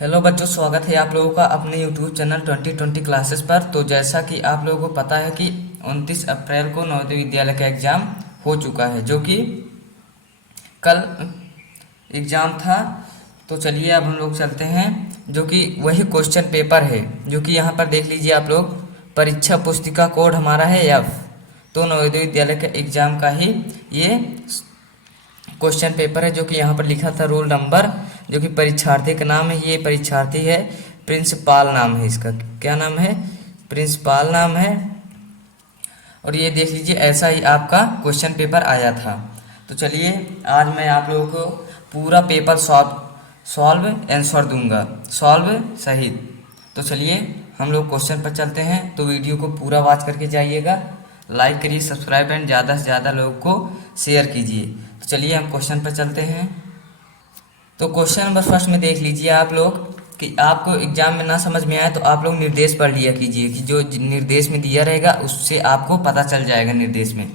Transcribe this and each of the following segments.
Hello बच्चों, स्वागत है आप लोगों का अपने यूट्यूब चैनल 2020 क्लासेस पर। तो जैसा कि आप लोगों को पता है कि 29 अप्रैल को नवोदय विद्यालय का एग्ज़ाम हो चुका है, जो कि कल एग्ज़ाम था। तो चलिए अब हम लोग चलते हैं, जो कि वही क्वेश्चन पेपर है, जो कि यहाँ पर देख लीजिए आप लोग। परीक्षा पुस्तिका कोड हमारा है F। तो नवोदय विद्यालय के एग्ज़ाम का ही ये क्वेश्चन पेपर है, जो कि यहाँ पर लिखा था रोल नंबर, जो कि परीक्षार्थी का नाम है। ये परीक्षार्थी है, प्रिंसिपाल नाम है इसका। क्या नाम है? प्रिंसिपाल नाम है। और ये देख लीजिए, ऐसा ही आपका क्वेश्चन पेपर आया था। तो चलिए आज मैं आप लोगों को पूरा पेपर सॉल्व आंसर दूंगा, सॉल्व सहित। तो चलिए हम लोग क्वेश्चन पर चलते हैं। तो वीडियो को पूरा वॉच करके जाइएगा, लाइक करिए, सब्सक्राइब एंड ज़्यादा से ज़्यादा लोगों को शेयर कीजिए। तो चलिए हम क्वेश्चन पर चलते हैं। तो क्वेश्चन नंबर फर्स्ट में देख लीजिए आप लोग कि आपको एग्जाम में ना समझ में आए तो आप लोग निर्देश पढ़ लिया कीजिए, कि जो निर्देश में दिया रहेगा उससे आपको पता चल जाएगा निर्देश में।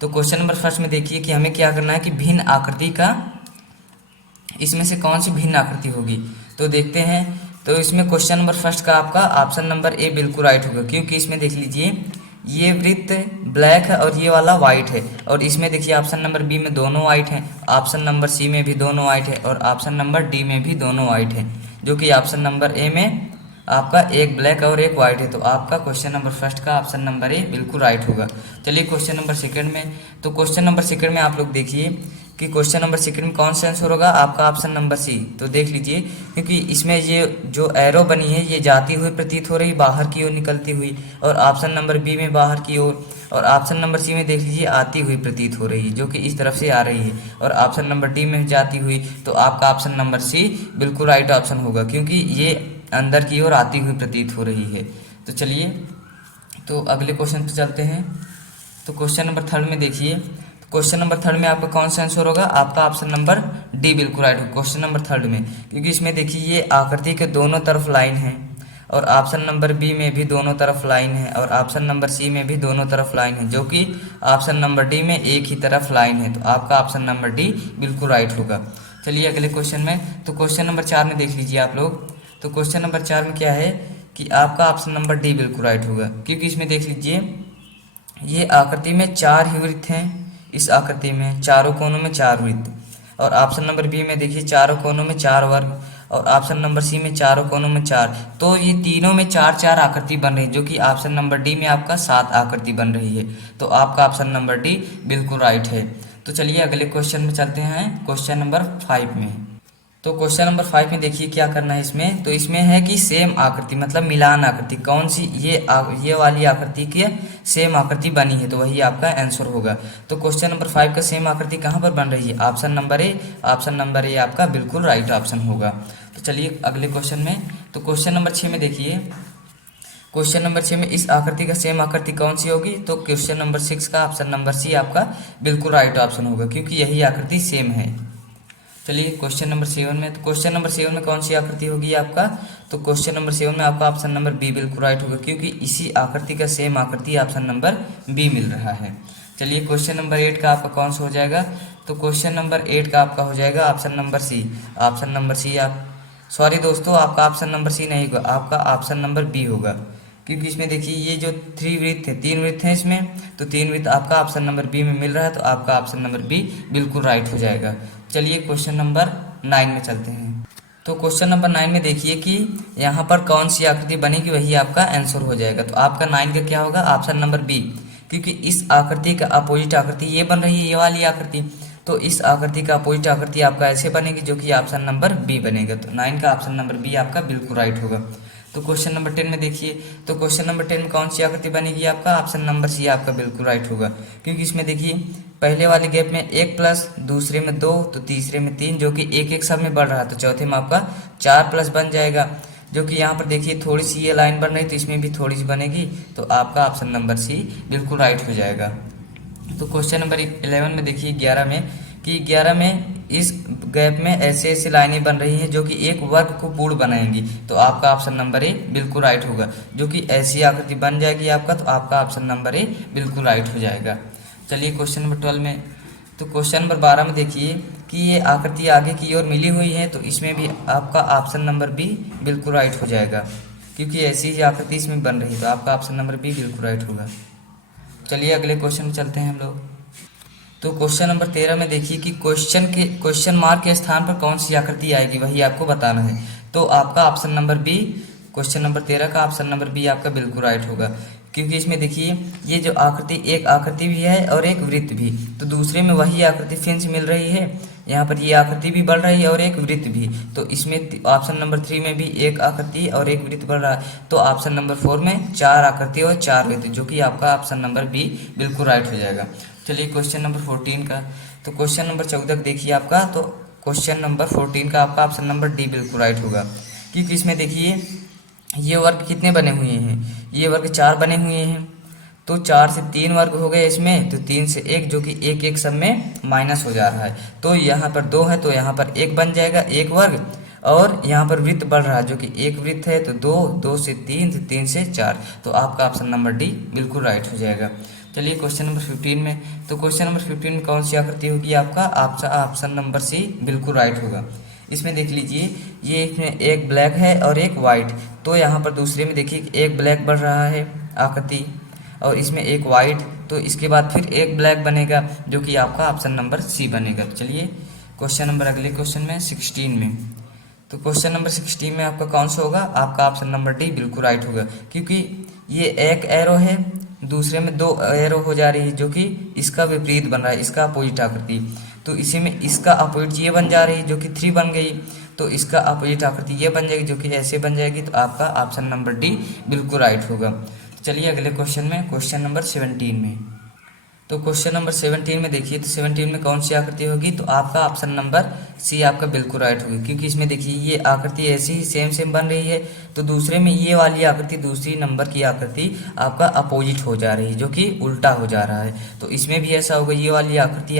तो क्वेश्चन नंबर फर्स्ट में देखिए कि हमें क्या करना है कि भिन्न आकृति का, इसमें से कौन सी भिन्न आकृति होगी। तो देखते हैं। तो इसमें क्वेश्चन नंबर फर्स्ट का आपका ऑप्शन नंबर ए बिल्कुल राइट होगा, क्योंकि इसमें देख लीजिए ये वृत्त ब्लैक है और ये वाला वाइट है। और इसमें देखिए ऑप्शन नंबर बी में दोनों वाइट हैं, ऑप्शन नंबर सी में भी दोनों वाइट है, और ऑप्शन नंबर डी में भी दोनों वाइट है, जो कि ऑप्शन नंबर ए में आपका एक ब्लैक और एक वाइट है। तो आपका क्वेश्चन नंबर फर्स्ट का ऑप्शन नंबर ए बिल्कुल राइट होगा। चलिए क्वेश्चन नंबर सेकंड में। तो क्वेश्चन नंबर सेकंड में आप लोग देखिए कि क्वेश्चन नंबर सेकंड में कौन सा आंसर होगा, आपका ऑप्शन नंबर सी। तो देख लीजिए, क्योंकि इसमें ये जो एरो बनी है ये जाती हुई प्रतीत हो रही, बाहर की ओर निकलती हुई, और ऑप्शन नंबर बी में बाहर की ओर, और ऑप्शन नंबर सी में देख लीजिए आती हुई प्रतीत हो रही है, जो कि इस तरफ से आ रही है, और ऑप्शन नंबर डी में जाती हुई। तो आपका ऑप्शन नंबर सी बिल्कुल राइट ऑप्शन होगा, क्योंकि ये अंदर की ओर आती हुई प्रतीत हो रही है। तो चलिए तो अगले क्वेश्चन पे चलते हैं। तो क्वेश्चन नंबर थर्ड में देखिए, क्वेश्चन नंबर थर्ड में आपका कौन सा आंसर होगा, आपका ऑप्शन नंबर डी बिल्कुल राइट होगा क्वेश्चन नंबर थर्ड में, क्योंकि इसमें देखिए ये आकृति के दोनों तरफ लाइन है, और ऑप्शन नंबर बी में भी दोनों तरफ लाइन है, और ऑप्शन नंबर सी में भी दोनों तरफ लाइन है, जो कि ऑप्शन नंबर डी में एक ही तरफ लाइन है। तो आपका ऑप्शन नंबर डी बिल्कुल राइट होगा। चलिए अगले क्वेश्चन में। तो क्वेश्चन नंबर चार में देख लीजिए आप लोग। तो क्वेश्चन नंबर चार में क्या है कि आपका ऑप्शन नंबर डी बिल्कुल राइट होगा, क्योंकि इसमें देख लीजिए ये आकृति में चार ही वृत्त हैं, इस आकृति में चारों कोनों में चार वृत्त, और ऑप्शन नंबर बी में देखिए चारों कोनों में चार वर्ग, और ऑप्शन नंबर सी में चारों कोनों में चार। तो ये तीनों में चार चार आकृति बन रही है, जो कि ऑप्शन नंबर डी में आपका सात आकृति बन रही है। तो आपका ऑप्शन नंबर डी बिल्कुल राइट है। तो चलिए अगले क्वेश्चन में चलते हैं, क्वेश्चन नंबर 5 में। तो क्वेश्चन नंबर 5 में देखिए क्या करना है इसमें। तो इसमें है कि सेम आकृति मतलब मिलान आकृति कौन सी, ये वाली आकृति की सेम आकृति बनी है, तो वही आपका आंसर होगा। तो क्वेश्चन नंबर 5 का सेम आकृति कहाँ पर बन रही है, option number A. Option number A आपका बिल्कुल राइट ऑप्शन होगा। तो चलिए अगले क्वेश्चन में। तो क्वेश्चन नंबर 6 में देखिए, क्वेश्चन नंबर 6 में इस आकृति का सेम आकृति कौन सी होगी। तो क्वेश्चन नंबर 6 का ऑप्शन नंबर सी आपका बिल्कुल राइट ऑप्शन होगा, क्योंकि यही आकृति सेम है। चलिए क्वेश्चन नंबर 7 में। तो क्वेश्चन नंबर 7 में कौन सी आकृति होगी आपका। तो क्वेश्चन नंबर 7 में आपका ऑप्शन नंबर बी बिल्कुल राइट होगा, क्योंकि इसी आकृति का सेम आकृति ऑप्शन नंबर बी मिल रहा है। चलिए क्वेश्चन नंबर 8 का आपका कौन सा हो जाएगा। तो क्वेश्चन नंबर 8 का आपका हो जाएगा option number C. Option number C आप, सॉरी दोस्तों, आपका ऑप्शन नंबर सी नहीं होगा, आपका ऑप्शन नंबर बी होगा, क्योंकि इसमें देखिए ये जो थ्री वृत्त है, तीन वृत्त हैं इसमें, तो तीन वृत्त आपका ऑप्शन नंबर बी में मिल रहा है, तो आपका ऑप्शन नंबर बी बिल्कुल राइट हो जाएगा। चलिए क्वेश्चन नंबर 9 में चलते हैं। तो क्वेश्चन नंबर 9 में देखिए कि यहाँ पर कौन सी आकृति बनेगी, वही आपका आंसर हो जाएगा। तो आपका 9 का क्या होगा, ऑप्शन नंबर बी, क्योंकि इस आकृति का अपोजिट आकृति ये बन रही है, ये वाली आकृति, तो इस आकृति का अपोजिट आकृति आपका ऐसे बनेगी, जो कि ऑप्शन नंबर बी बनेगा। तो 9 का ऑप्शन नंबर बी आपका बिल्कुल राइट होगा। तो क्वेश्चन नंबर 10 में देखिए। तो क्वेश्चन नंबर 10 में कौन सी आकृति बनेगी, आपका ऑप्शन नंबर सी आपका बिल्कुल राइट होगा, क्योंकि इसमें देखिए पहले वाले गैप में 1 प्लस, दूसरे में 2, तो तीसरे में 3, जो कि एक एक सब में बढ़ रहा है, तो चौथे में आपका 4 प्लस बन जाएगा, जो कि यहाँ पर देखिए थोड़ी सी ये लाइन बन रही, तो इसमें भी थोड़ी सी बनेगी, तो आपका ऑप्शन नंबर सी बिल्कुल राइट हो जाएगा। तो क्वेश्चन नंबर 11 में देखिए, 11 में कि 11 में इस गैप में ऐसे ऐसे लाइनें बन रही हैं, जो कि एक वर्ग को पूर्ण बनाएंगी, तो आपका ऑप्शन नंबर ए बिल्कुल राइट होगा, जो कि ऐसी आकृति बन जाएगी आपका, तो आपका ऑप्शन नंबर ए बिल्कुल राइट हो जाएगा। चलिए क्वेश्चन नंबर 12 में। तो क्वेश्चन नंबर 12 में देखिए कि ये आकृति आगे की ओर मिली हुई है, तो इसमें भी आपका ऑप्शन नंबर बी बिल्कुल राइट हो जाएगा, क्योंकि ऐसी ही आकृति इसमें बन रही, तो आपका ऑप्शन नंबर बी बिल्कुल राइट होगा। चलिए अगले क्वेश्चन में चलते हैं हम लोग। तो क्वेश्चन नंबर 13 में देखिए कि क्वेश्चन मार्क के स्थान पर कौन सी आकृति आएगी, वही आपको बताना है। तो आपका option number B, question number 13 का ऑप्शन नंबर बी आपका बिल्कुल राइट होगा, क्योंकि इसमें देखिए ये जो आकृति, एक आकृति भी है और एक वृत्त भी, तो दूसरे में वही आकृति फिर से मिल रही है। यहाँ पर ये आकृति भी बढ़ रही है और एक वृत्त भी, तो इसमें ऑप्शन नंबर 3 में भी एक आकृति और एक वृत्त बढ़ रहा है, तो ऑप्शन नंबर 4 में 4 आकृति और 4 वृत्त, जो कि आपका ऑप्शन नंबर बी बिल्कुल राइट हो जाएगा। चलिए क्वेश्चन नंबर 14 का, तो क्वेश्चन नंबर 14 देखिए आपका, तो क्वेश्चन नंबर 14 का आपका ऑप्शन नंबर डी बिल्कुल राइट होगा, क्योंकि इसमें देखिए ये वर्ग कितने बने हुए हैं, ये वर्ग 4 बने हुए हैं, तो 4 से 3 वर्ग हो गए इसमें, तो 3 से 1 जो कि एक एक सब में माइनस हो जा रहा है, तो यहाँ पर 2 है तो यहाँ पर 1 बन जाएगा, एक वर्ग, और यहाँ पर वृत्त बढ़ रहा है जो कि एक वृत्त है, तो 2, 2 से 3, तो 3 से 4, तो आपका ऑप्शन नंबर डी बिल्कुल राइट हो जाएगा। चलिए क्वेश्चन नंबर 15 में, तो क्वेश्चन नंबर 15 में कौन सी आकृति होगी आपका, ऑप्शन नंबर सी बिल्कुल राइट होगा। इसमें देख लीजिए ये इसमें एक ब्लैक है और एक वाइट, तो यहाँ पर दूसरे में देखिए एक ब्लैक बढ़ रहा है आकृति और इसमें एक वाइट, तो इसके बाद फिर एक ब्लैक बनेगा जो कि आपका ऑप्शन नंबर सी बनेगा। चलिए क्वेश्चन नंबर अगले क्वेश्चन में 16 में, तो क्वेश्चन नंबर 16 में आपका कौन सा होगा, आपका ऑप्शन नंबर डी बिल्कुल राइट होगा, क्योंकि ये एक एरो है, दूसरे में 2 एरो हो जा रही है जो कि इसका विपरीत बन रहा है, इसका अपोजिट आकृति, तो इसी में इसका अपोजिट ये बन जा रही है जो कि 3 बन गई, तो इसका अपोजिट आकृति ये बन जाएगी जो कि ऐसे बन जाएगी, तो आपका ऑप्शन नंबर डी बिल्कुल राइट होगा। चलिए अगले क्वेश्चन में, क्वेश्चन नंबर 17 में, तो क्वेश्चन नंबर 17 में देखिए, तो 17 में कौन सी आकृति होगी, तो आपका ऑप्शन नंबर सी आपका बिल्कुल राइट होगी, क्योंकि इसमें देखिए ये आकृति ऐसी ही सेम बन रही है, तो दूसरे में ये वाली आकृति, दूसरी नंबर की आकृति आपका अपोजिट हो जा रही है जो कि उल्टा हो जा रहा है, तो इसमें भी ऐसा होगा, ये वाली आकृति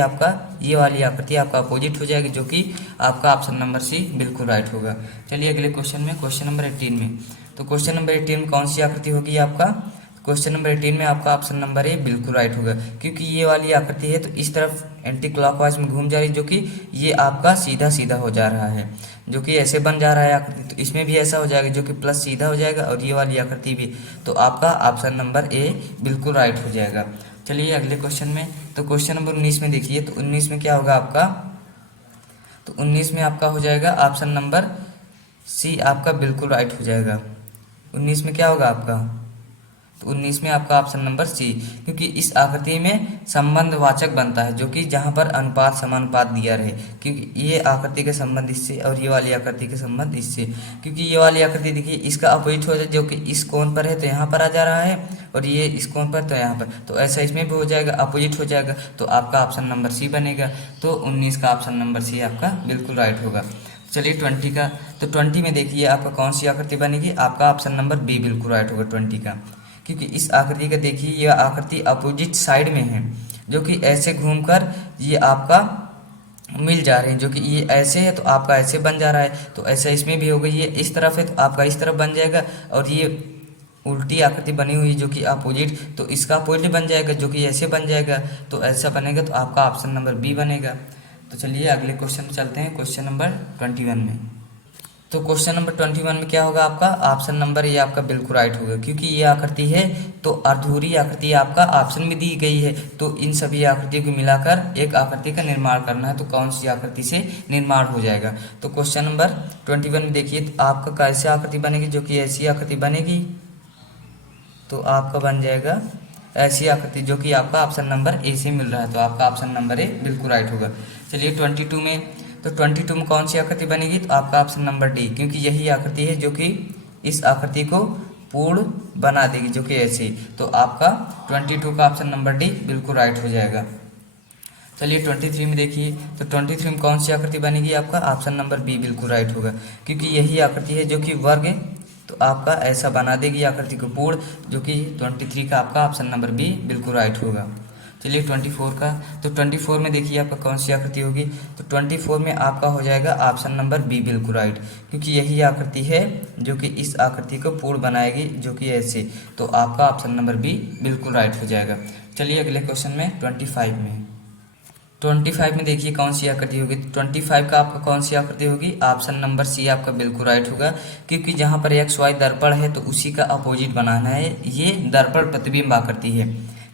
आपका अपोजिट हो जाएगी, जो कि आपका ऑप्शन नंबर सी बिल्कुल राइट होगा। चलिए अगले क्वेश्चन में, क्वेश्चन नंबर 18 में, तो क्वेश्चन नंबर 18 में कौन सी आकृति होगी आपका, क्वेश्चन नंबर 18 में आपका ऑप्शन नंबर ए बिल्कुल राइट होगा, क्योंकि ये वाली आकृति है तो इस तरफ एंटी क्लॉकवाइज में घूम जा रही है, जो कि ये आपका सीधा सीधा हो जा रहा है, जो कि ऐसे बन जा रहा है आकृति, तो इसमें भी ऐसा हो जाएगा जो कि प्लस सीधा हो जाएगा, और ये वाली आकृति भी, तो आपका ऑप्शन नंबर ए बिल्कुल राइट हो जाएगा। चलिए अगले क्वेश्चन में, तो क्वेश्चन नंबर 19 में देखिए, तो 19 में क्या होगा आपका, तो 19 में आपका हो जाएगा ऑप्शन नंबर सी आपका बिल्कुल राइट हो जाएगा। 19 में क्या होगा आपका, तो 19 में आपका ऑप्शन नंबर सी, क्योंकि इस आकृति में संबंध वाचक बनता है, जो कि जहां पर अनुपात समानुपात दिया रहे, क्योंकि ये आकृति के संबंध इससे और ये वाली आकृति के संबंध इससे, क्योंकि ये वाली आकृति देखिए इसका अपोजिट हो जाए, जो कि इस कोण पर है तो यहाँ पर आ जा रहा है, और ये इस कोण पर तो यहाँ पर, तो ऐसा इसमें भी हो जाएगा, अपोजिट हो जाएगा, तो आपका ऑप्शन नंबर सी बनेगा, तो 19 का ऑप्शन नंबर सी आपका बिल्कुल राइट होगा। चलिए 20 का, तो 20 में देखिए आपका कौन सी आकृति बनेगी, आपका ऑप्शन नंबर बी बिल्कुल राइट होगा 20 का, क्योंकि इस आकृति का देखिए यह आकृति अपोजिट साइड में है, जो कि ऐसे घूमकर ये आपका मिल जा रहे हैं, जो कि ये ऐसे है तो आपका ऐसे बन जा रहा है, तो ऐसा इसमें भी होगा, ये इस तरफ है तो आपका इस तरफ बन जाएगा, और ये उल्टी आकृति बनी हुई जो कि अपोजिट, तो इसका अपोजिट बन जाएगा जो कि ऐसे बन जाएगा, तो ऐसा बनेगा, तो आपका ऑप्शन नंबर बी बनेगा। तो चलिए अगले क्वेश्चन में चलते हैं, क्वेश्चन नंबर 21 में, तो क्वेश्चन नंबर 21 में क्या होगा आपका, ऑप्शन नंबर ये आपका बिल्कुल राइट होगा, क्योंकि ये आकृति है तो अर्धूरी आकृति आपका ऑप्शन में दी गई है, तो इन सभी आकृतियों को मिलाकर एक आकृति का निर्माण करना है, तो कौन सी आकृति से निर्माण हो जाएगा। तो क्वेश्चन नंबर 21 में देखिए, तो आपका कैसे आकृति बनेगी, जो कि ऐसी आकृति बनेगी, तो आपका बन जाएगा ऐसी आकृति, जो कि आपका ऑप्शन नंबर ए से मिल रहा है, तो आपका ऑप्शन नंबर ए बिल्कुल राइट होगा। चलिए 22 में, तो 22 में कौन सी आकृति बनेगी, तो आपका ऑप्शन नंबर डी, क्योंकि यही आकृति है जो कि इस आकृति को पूर्ण बना देगी, जो कि ऐसे, तो आपका 22 का ऑप्शन नंबर डी बिल्कुल राइट हो जाएगा। चलिए 23 में देखिए, तो 23 में कौन सी आकृति बनेगी, आपका ऑप्शन नंबर बी बिल्कुल राइट होगा, क्योंकि यही आकृति है जो कि वर्ग है, तो आपका ऐसा बना देगी आकृति को पूर्ण, जो कि 23 का आपका ऑप्शन नंबर बी बिल्कुल राइट होगा। चलिए 24 का, तो 24 में देखिए आपका कौन सी आकृति होगी, तो 24 में आपका हो जाएगा ऑप्शन नंबर बी बिल्कुल राइट, क्योंकि यही आकृति है जो कि इस आकृति को पूर्ण बनाएगी, जो कि ऐसे, तो आपका ऑप्शन नंबर बी बिल्कुल राइट हो जाएगा। चलिए अगले क्वेश्चन में 25 में, 25 में देखिए कौन सी आकृति होगी। 25 का आपका कौन सी आकृति होगी? ऑप्शन नंबर सी आपका बिल्कुल राइट होगा, क्योंकि जहाँ पर एक्स वाई दर्पण है तो उसी का अपोजिट बनाना है। ये दर्पण प्रतिबिंब आकृति है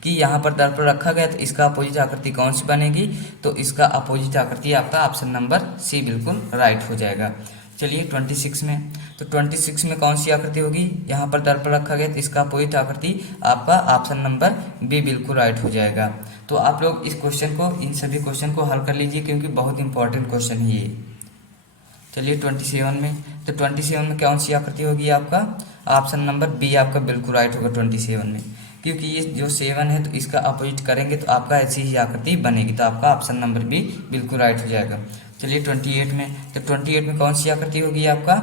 कि यहाँ पर दर्पण रखा गया तो इसका अपोजिट आकृति कौन सी बनेगी? तो इसका अपोजिट आकृति आपका ऑप्शन नंबर सी बिल्कुल राइट हो जाएगा। चलिए 26 में, तो 26 में कौन सी आकृति होगी? यहाँ पर दर्पण रखा गया तो इसका अपोजिट आकृति आपका ऑप्शन नंबर बी बिल्कुल राइट हो जाएगा। तो आप लोग इस क्वेश्चन को, इन सभी क्वेश्चन को हल कर लीजिए, क्योंकि बहुत इंपॉर्टेंट क्वेश्चन है ये। चलिए 27 में, तो 27 में कौन सी आकृति होगी आपका? ऑप्शन नंबर बी आपका बिल्कुल राइट होगा 27 में, क्योंकि ये जो 7 है तो इसका अपोजिट करेंगे तो आपका ऐसी ही आकृति बनेगी, तो आपका ऑप्शन नंबर बी बिल्कुल राइट हो जाएगा। चलिए 28 में, तो 28 में कौन सी आकृति होगी आपका?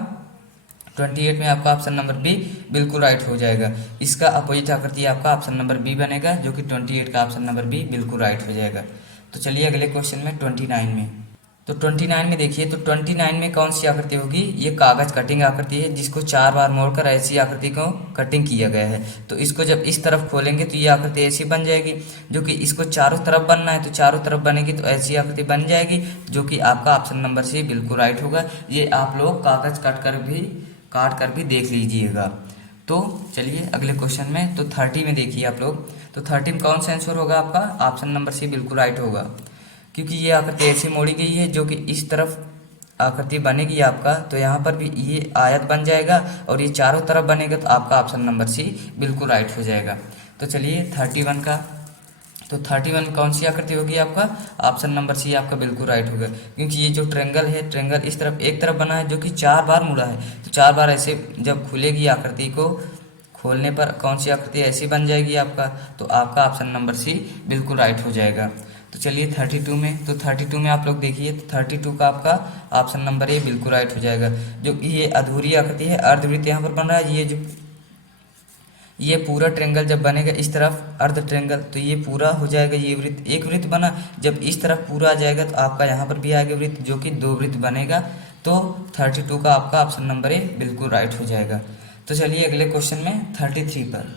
28 में आपका ऑप्शन नंबर बी बिल्कुल राइट हो जाएगा। इसका अपोजिट आकृति आपका ऑप्शन नंबर बी बनेगा, जो कि 28 का ऑप्शन नंबर बी बिल्कुल राइट हो जाएगा। तो चलिए अगले क्वेश्चन में 29 में, तो 29 में देखिए, तो 29 में कौन सी आकृति होगी? ये कागज कटिंग आकृति है, जिसको 4 बार मोड़कर ऐसी आकृति को कटिंग किया गया है। तो इसको जब इस तरफ खोलेंगे तो ये आकृति ऐसी बन जाएगी, जो कि इसको चारों तरफ बनना है तो चारों तरफ बनेगी तो ऐसी आकृति बन जाएगी, जो कि आपका ऑप्शन नंबर सी बिल्कुल राइट होगा। ये आप लोग कागज काट कर भी देख लीजिएगा। तो चलिए अगले क्वेश्चन में, तो 30 में देखिए आप लोग, तो 30 में कौन सा आंसर होगा आपका? ऑप्शन नंबर सी बिल्कुल राइट होगा, क्योंकि ये आकृति ऐसी मोड़ी गई है जो कि इस तरफ आकृति बनेगी आपका, तो यहाँ पर भी ये आयत बन जाएगा और ये चारों तरफ बनेगा, तो आपका ऑप्शन नंबर सी बिल्कुल राइट हो जाएगा। तो चलिए 31 का, तो 31 में कौन सी आकृति होगी आपका? ऑप्शन नंबर सी आपका बिल्कुल राइट होगा, क्योंकि ये जो ट्रेंगल है, ट्रेंगल इस तरफ एक तरफ बना है जो कि 4 बार मुड़ा है, तो 4 बार ऐसे जब खुलेगी आकृति को खोलने पर कौन सी आकृति ऐसी बन जाएगी आपका? तो आपका ऑप्शन नंबर सी बिल्कुल राइट हो जाएगा। तो चलिए 32 में, तो 32 में आप लोग देखिए, तो 32 का आपका ऑप्शन नंबर ए बिल्कुल राइट हो जाएगा। जो ये अधूरी आकृति है, अर्धवृत्त यहाँ पर बन रहा है, ये पूरा ट्रेंगल जब बनेगा इस तरफ अर्ध ट्रेंगल, तो ये पूरा हो जाएगा, ये वृत्त एक वृत्त बना, जब इस तरफ पूरा आ जाएगा तो आपका यहाँ पर भी आएगा वृत्त, जो कि 2 वृत्त बनेगा। तो 32 का आपका ऑप्शन नंबर ए बिल्कुल राइट हो जाएगा। तो चलिए अगले क्वेश्चन में 33 पर,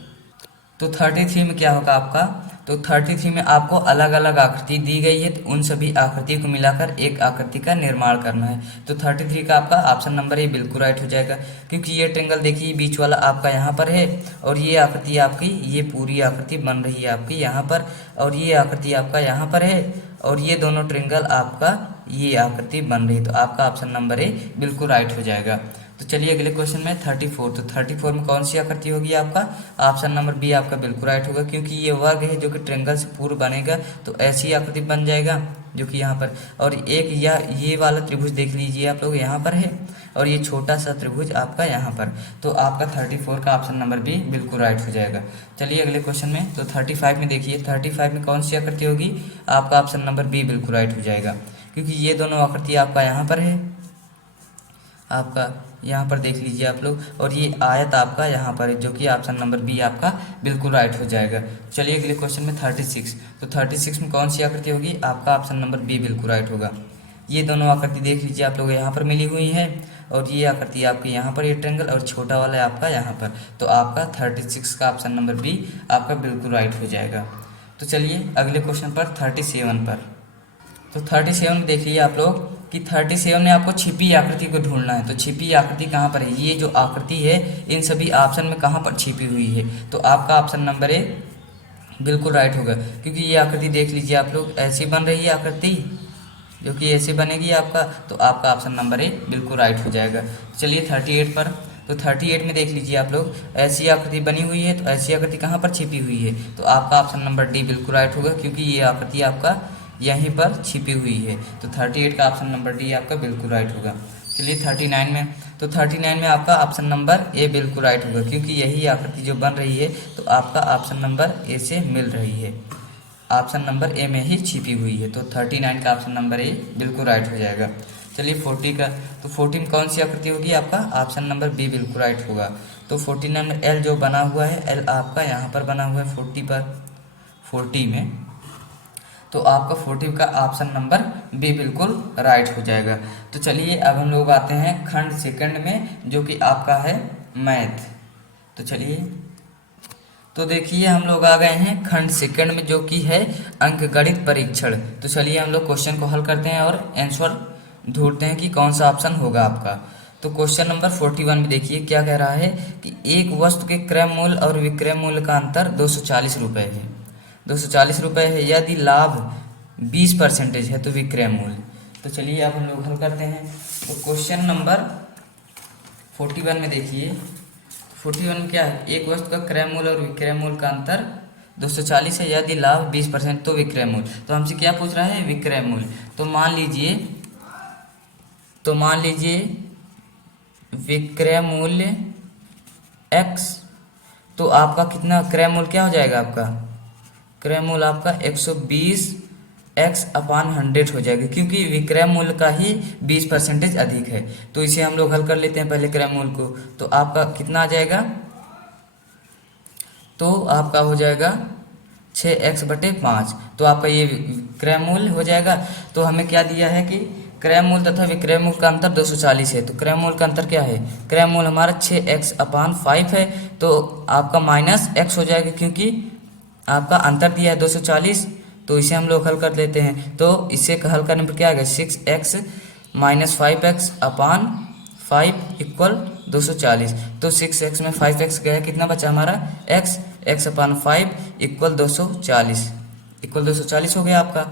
तो 33 में क्या होगा आपका? तो 33 में आपको अलग अलग आकृति दी गई है, तो उन सभी आकृति को मिलाकर एक आकृति का निर्माण करना है। तो 33 का आपका ऑप्शन नंबर ए बिल्कुल राइट हो जाएगा, क्योंकि ये ट्रेंगल देखिए बीच वाला आपका यहाँ पर है, और ये आकृति आपकी, ये पूरी आकृति बन रही है आपकी यहाँ पर, और ये आकृति आपका यहाँ पर है, और ये दोनों ट्रेंगल आपका ये आकृति बन रही है, तो आपका ऑप्शन नंबर ए बिल्कुल राइट हो जाएगा। तो चलिए अगले क्वेश्चन में 34, तो 34 में कौन सी आकृति होगी आपका? ऑप्शन नंबर बी आपका बिल्कुल राइट होगा, क्योंकि ये वर्ग है जो कि ट्रेंगल से पूर्ण बनेगा, तो ऐसी आकृति बन जाएगा जो कि यहाँ पर, और एक ये वाला त्रिभुज देख लीजिए आप लोग यहाँ पर है, और ये छोटा सा त्रिभुज आपका यहाँ पर, तो आपका 34 का ऑप्शन नंबर बी बिल्कुल राइट हो जाएगा। चलिए अगले क्वेश्चन में, तो 35 में देखिए, 35 में कौन सी आकृति होगी? आपका ऑप्शन नंबर बी बिल्कुल राइट हो जाएगा, क्योंकि ये दोनों आकृति आपका यहाँ पर है, आपका यहाँ पर देख लीजिए आप लोग, और ये आयत आपका यहाँ पर है, जो कि ऑप्शन नंबर बी आपका बिल्कुल राइट हो जाएगा। चलिए अगले क्वेश्चन में 36, तो 36 में कौन सी आकृति होगी? आपका ऑप्शन नंबर बी बिल्कुल राइट होगा। ये दोनों आकृति देख लीजिए आप लोग यहाँ पर मिली हुई है, और ये आकृति आपकी यहाँ पर ये ट्रेंगल, और छोटा वाला है आपका यहाँ पर, तो आपका 36 का ऑप्शन नंबर बी आपका बिल्कुल राइट हो जाएगा। तो चलिए अगले क्वेश्चन पर 37 पर, तो 37 में देखिए आप लोग कि 37 में आपको छिपी आकृति को ढूंढना है। तो छिपी आकृति कहाँ पर है? ये जो आकृति है इन सभी ऑप्शन में कहाँ पर छिपी हुई है? तो आपका ऑप्शन नंबर ए बिल्कुल राइट होगा, क्योंकि ये आकृति देख लीजिए आप लोग, ऐसी बन रही है आकृति, जो कि ऐसे बनेगी आपका, तो आपका ऑप्शन नंबर ए बिल्कुल राइट हो जाएगा। चलिए 38 पर, तो 38 में देख लीजिए आप लोग, ऐसी आकृति बनी हुई है, तो ऐसी आकृति कहाँ पर छिपी हुई है? तो आपका ऑप्शन नंबर डी बिल्कुल राइट होगा, क्योंकि ये आकृति आपका यहीं पर छिपी हुई है, तो 38 का ऑप्शन नंबर डी आपका बिल्कुल राइट होगा। चलिए 39 में, तो 39 में आपका ऑप्शन नंबर ए बिल्कुल राइट होगा, क्योंकि यही आकृति जो बन रही है तो आपका ऑप्शन नंबर ए से मिल रही है, ऑप्शन नंबर ए में ही छिपी हुई है, तो 39 का ऑप्शन नंबर ए बिल्कुल राइट हो जाएगा। चलिए 40 का, तो 40 में कौन सी आकृति होगी? आपका ऑप्शन नंबर बी बिल्कुल राइट होगा। तो 49 में एल जो बना हुआ है, एल आपका यहाँ पर बना हुआ है 40 पर, 40 में, तो आपका 40 का ऑप्शन नंबर बी बिल्कुल राइट हो जाएगा। तो चलिए अब हम लोग आते हैं खंड सेकंड में, जो कि आपका है मैथ। तो चलिए तो देखिए हम लोग आ गए हैं खंड सेकंड में, जो कि है अंकगणित परीक्षण। तो चलिए हम लोग क्वेश्चन को हल करते हैं और आंसर ढूंढते हैं कि कौन सा ऑप्शन होगा आपका। तो क्वेश्चन नंबर 41 में देखिए क्या कह रहा है कि एक वस्तु के क्रय मूल्य और विक्रय मूल्य का अंतर 240 रुपये है। 240 रुपये है। यदि लाभ 20% है तो विक्रय मूल्य। तो चलिए अब हम लोग हल करते हैं। तो क्वेश्चन नंबर 41 में देखिए 41 में क्या है, एक वस्तु का क्रय मूल्य और विक्रय मूल्य का अंतर 240 है। यदि लाभ 20% तो विक्रय मूल्य। तो हमसे क्या पूछ रहा है, विक्रय मूल्य। तो मान लीजिए विक्रय मूल्य x, तो आपका कितना क्रय मूल्य क्या हो जाएगा, आपका क्रय मूल्य आपका 120 x अपान 100 हो जाएगा, क्योंकि विक्रय मूल्य का ही 20% अधिक है। तो इसे हम लोग हल कर लेते हैं पहले क्रय मूल्य को। तो आपका कितना आ जाएगा, तो आपका हो जाएगा 6x/5। तो आपका ये क्रय मूल्य हो जाएगा। तो हमें क्या दिया है कि क्रय मूल्य तथा विक्रय मूल्य का अंतर 240 है। तो क्रय मूल्य का अंतर क्या है, क्रय मूल्य हमारा 6x/5 है। तो आपका माइनस x हो जाएगा, क्योंकि आपका अंतर दिया है 240। तो इसे हम लोग हल कर लेते हैं। तो इसे हल करने पर क्या आएगा, 6x - 5x/5 इक्वल 240। तो 6x में 5x गया, कितना बचा हमारा x/5 इक्वल 240 हो गया आपका।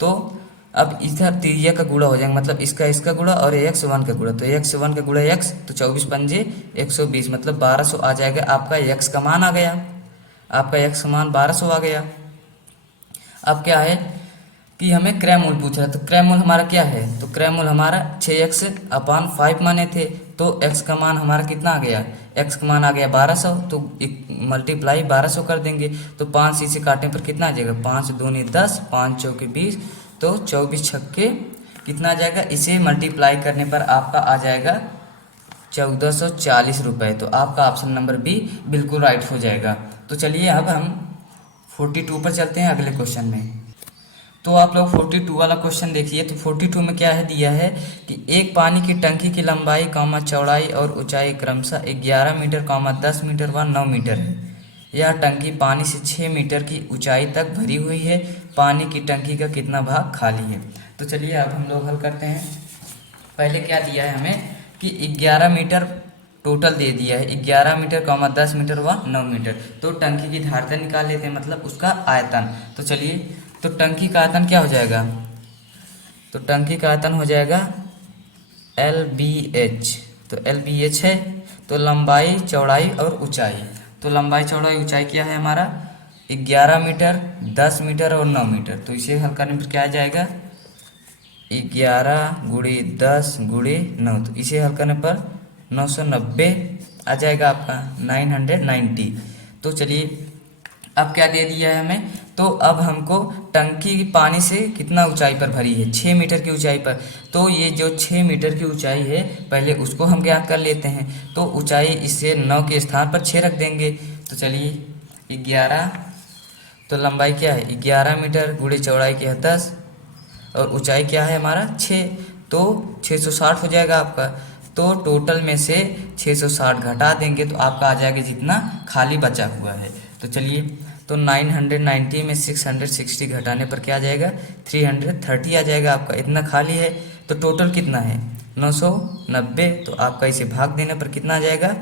तो अब इधर त्रिज्या का गुणा हो जाएगा, मतलब इसका गुणा और x1 का गुणा। तो x1 का गुणा x, तो 24 पंजे 120, मतलब 1200 आ जाएगा। आपका x का मान आ गया, आपका x का मान 1200 आ गया। अब क्या है कि हमें क्रय मूल्य पूछ रहा है। तो क्रय मूल्य हमारा क्या है, तो क्रय मूल्य हमारा 6x/5 माने थे। तो x का मान हमारा कितना आ गया, x का मान आ गया 1200। तो मल्टीप्लाई 1200 कर देंगे। तो 5 से काटने पर कितना आ जाएगा, 5 दूनी 10, 5 चौके 20, तो 24 छक्के कितना आ जाएगा। इसे मल्टीप्लाई करने पर आपका आ जाएगा 1440 रुपये। तो आपका ऑप्शन नंबर बी बिल्कुल राइट हो जाएगा। तो चलिए अब हम 42 पर चलते हैं अगले क्वेश्चन में। तो आप लोग 42 वाला क्वेश्चन देखिए। तो 42 में क्या है दिया है कि एक पानी की टंकी की लंबाई चौड़ाई और ऊंचाई क्रमशः 11 मीटर 10 मीटर व 9 मीटर है। यह टंकी पानी से 6 मीटर की ऊंचाई तक भरी हुई है। पानी की टंकी का कितना भाग खाली है। तो चलिए अब हम लोग हल करते हैं। पहले क्या दिया है हमें कि 11 मीटर टोटल दे दिया है, 11 मीटर 10 मीटर व 9 मीटर। तो टंकी की धारता निकाल लेते हैं, मतलब उसका आयतन। तो चलिए, तो टंकी का आयतन क्या हो जाएगा, तो टंकी का आयतन हो जाएगा LBH। तो LBH है। तो लंबाई चौड़ाई और ऊंचाई, तो लंबाई चौड़ाई ऊंचाई क्या है हमारा 11 मीटर 10 मीटर और 9 मीटर। तो इसे हल करने पर क्या आ जाएगा 11 गुणे 10 गुणे 9। तो इसे हल करने पर 990 आ जाएगा आपका 990। तो चलिए अब क्या दे दिया है हमें, तो अब हमको टंकी पानी से कितना ऊंचाई पर भरी है, 6 मीटर की ऊंचाई पर। तो ये जो 6 मीटर की ऊंचाई है पहले उसको हम ज्ञात कर लेते हैं। तो ऊंचाई इससे 9 के स्थान पर 6 रख देंगे। तो चलिए 11, तो लंबाई क्या है 11 मीटर गुणे चौड़ाई क्या है 10 और ऊंचाई क्या है हमारा 6, तो 660 हो जाएगा आपका। तो टोटल में से 660 घटा देंगे तो आपका आ जाएगा जितना खाली बचा हुआ है। तो चलिए, तो 990 में 660 घटाने पर क्या आ जाएगा 330 आ जाएगा आपका, इतना खाली है। तो टोटल कितना है 990। तो आपका इसे भाग देने पर कितना आ जाएगा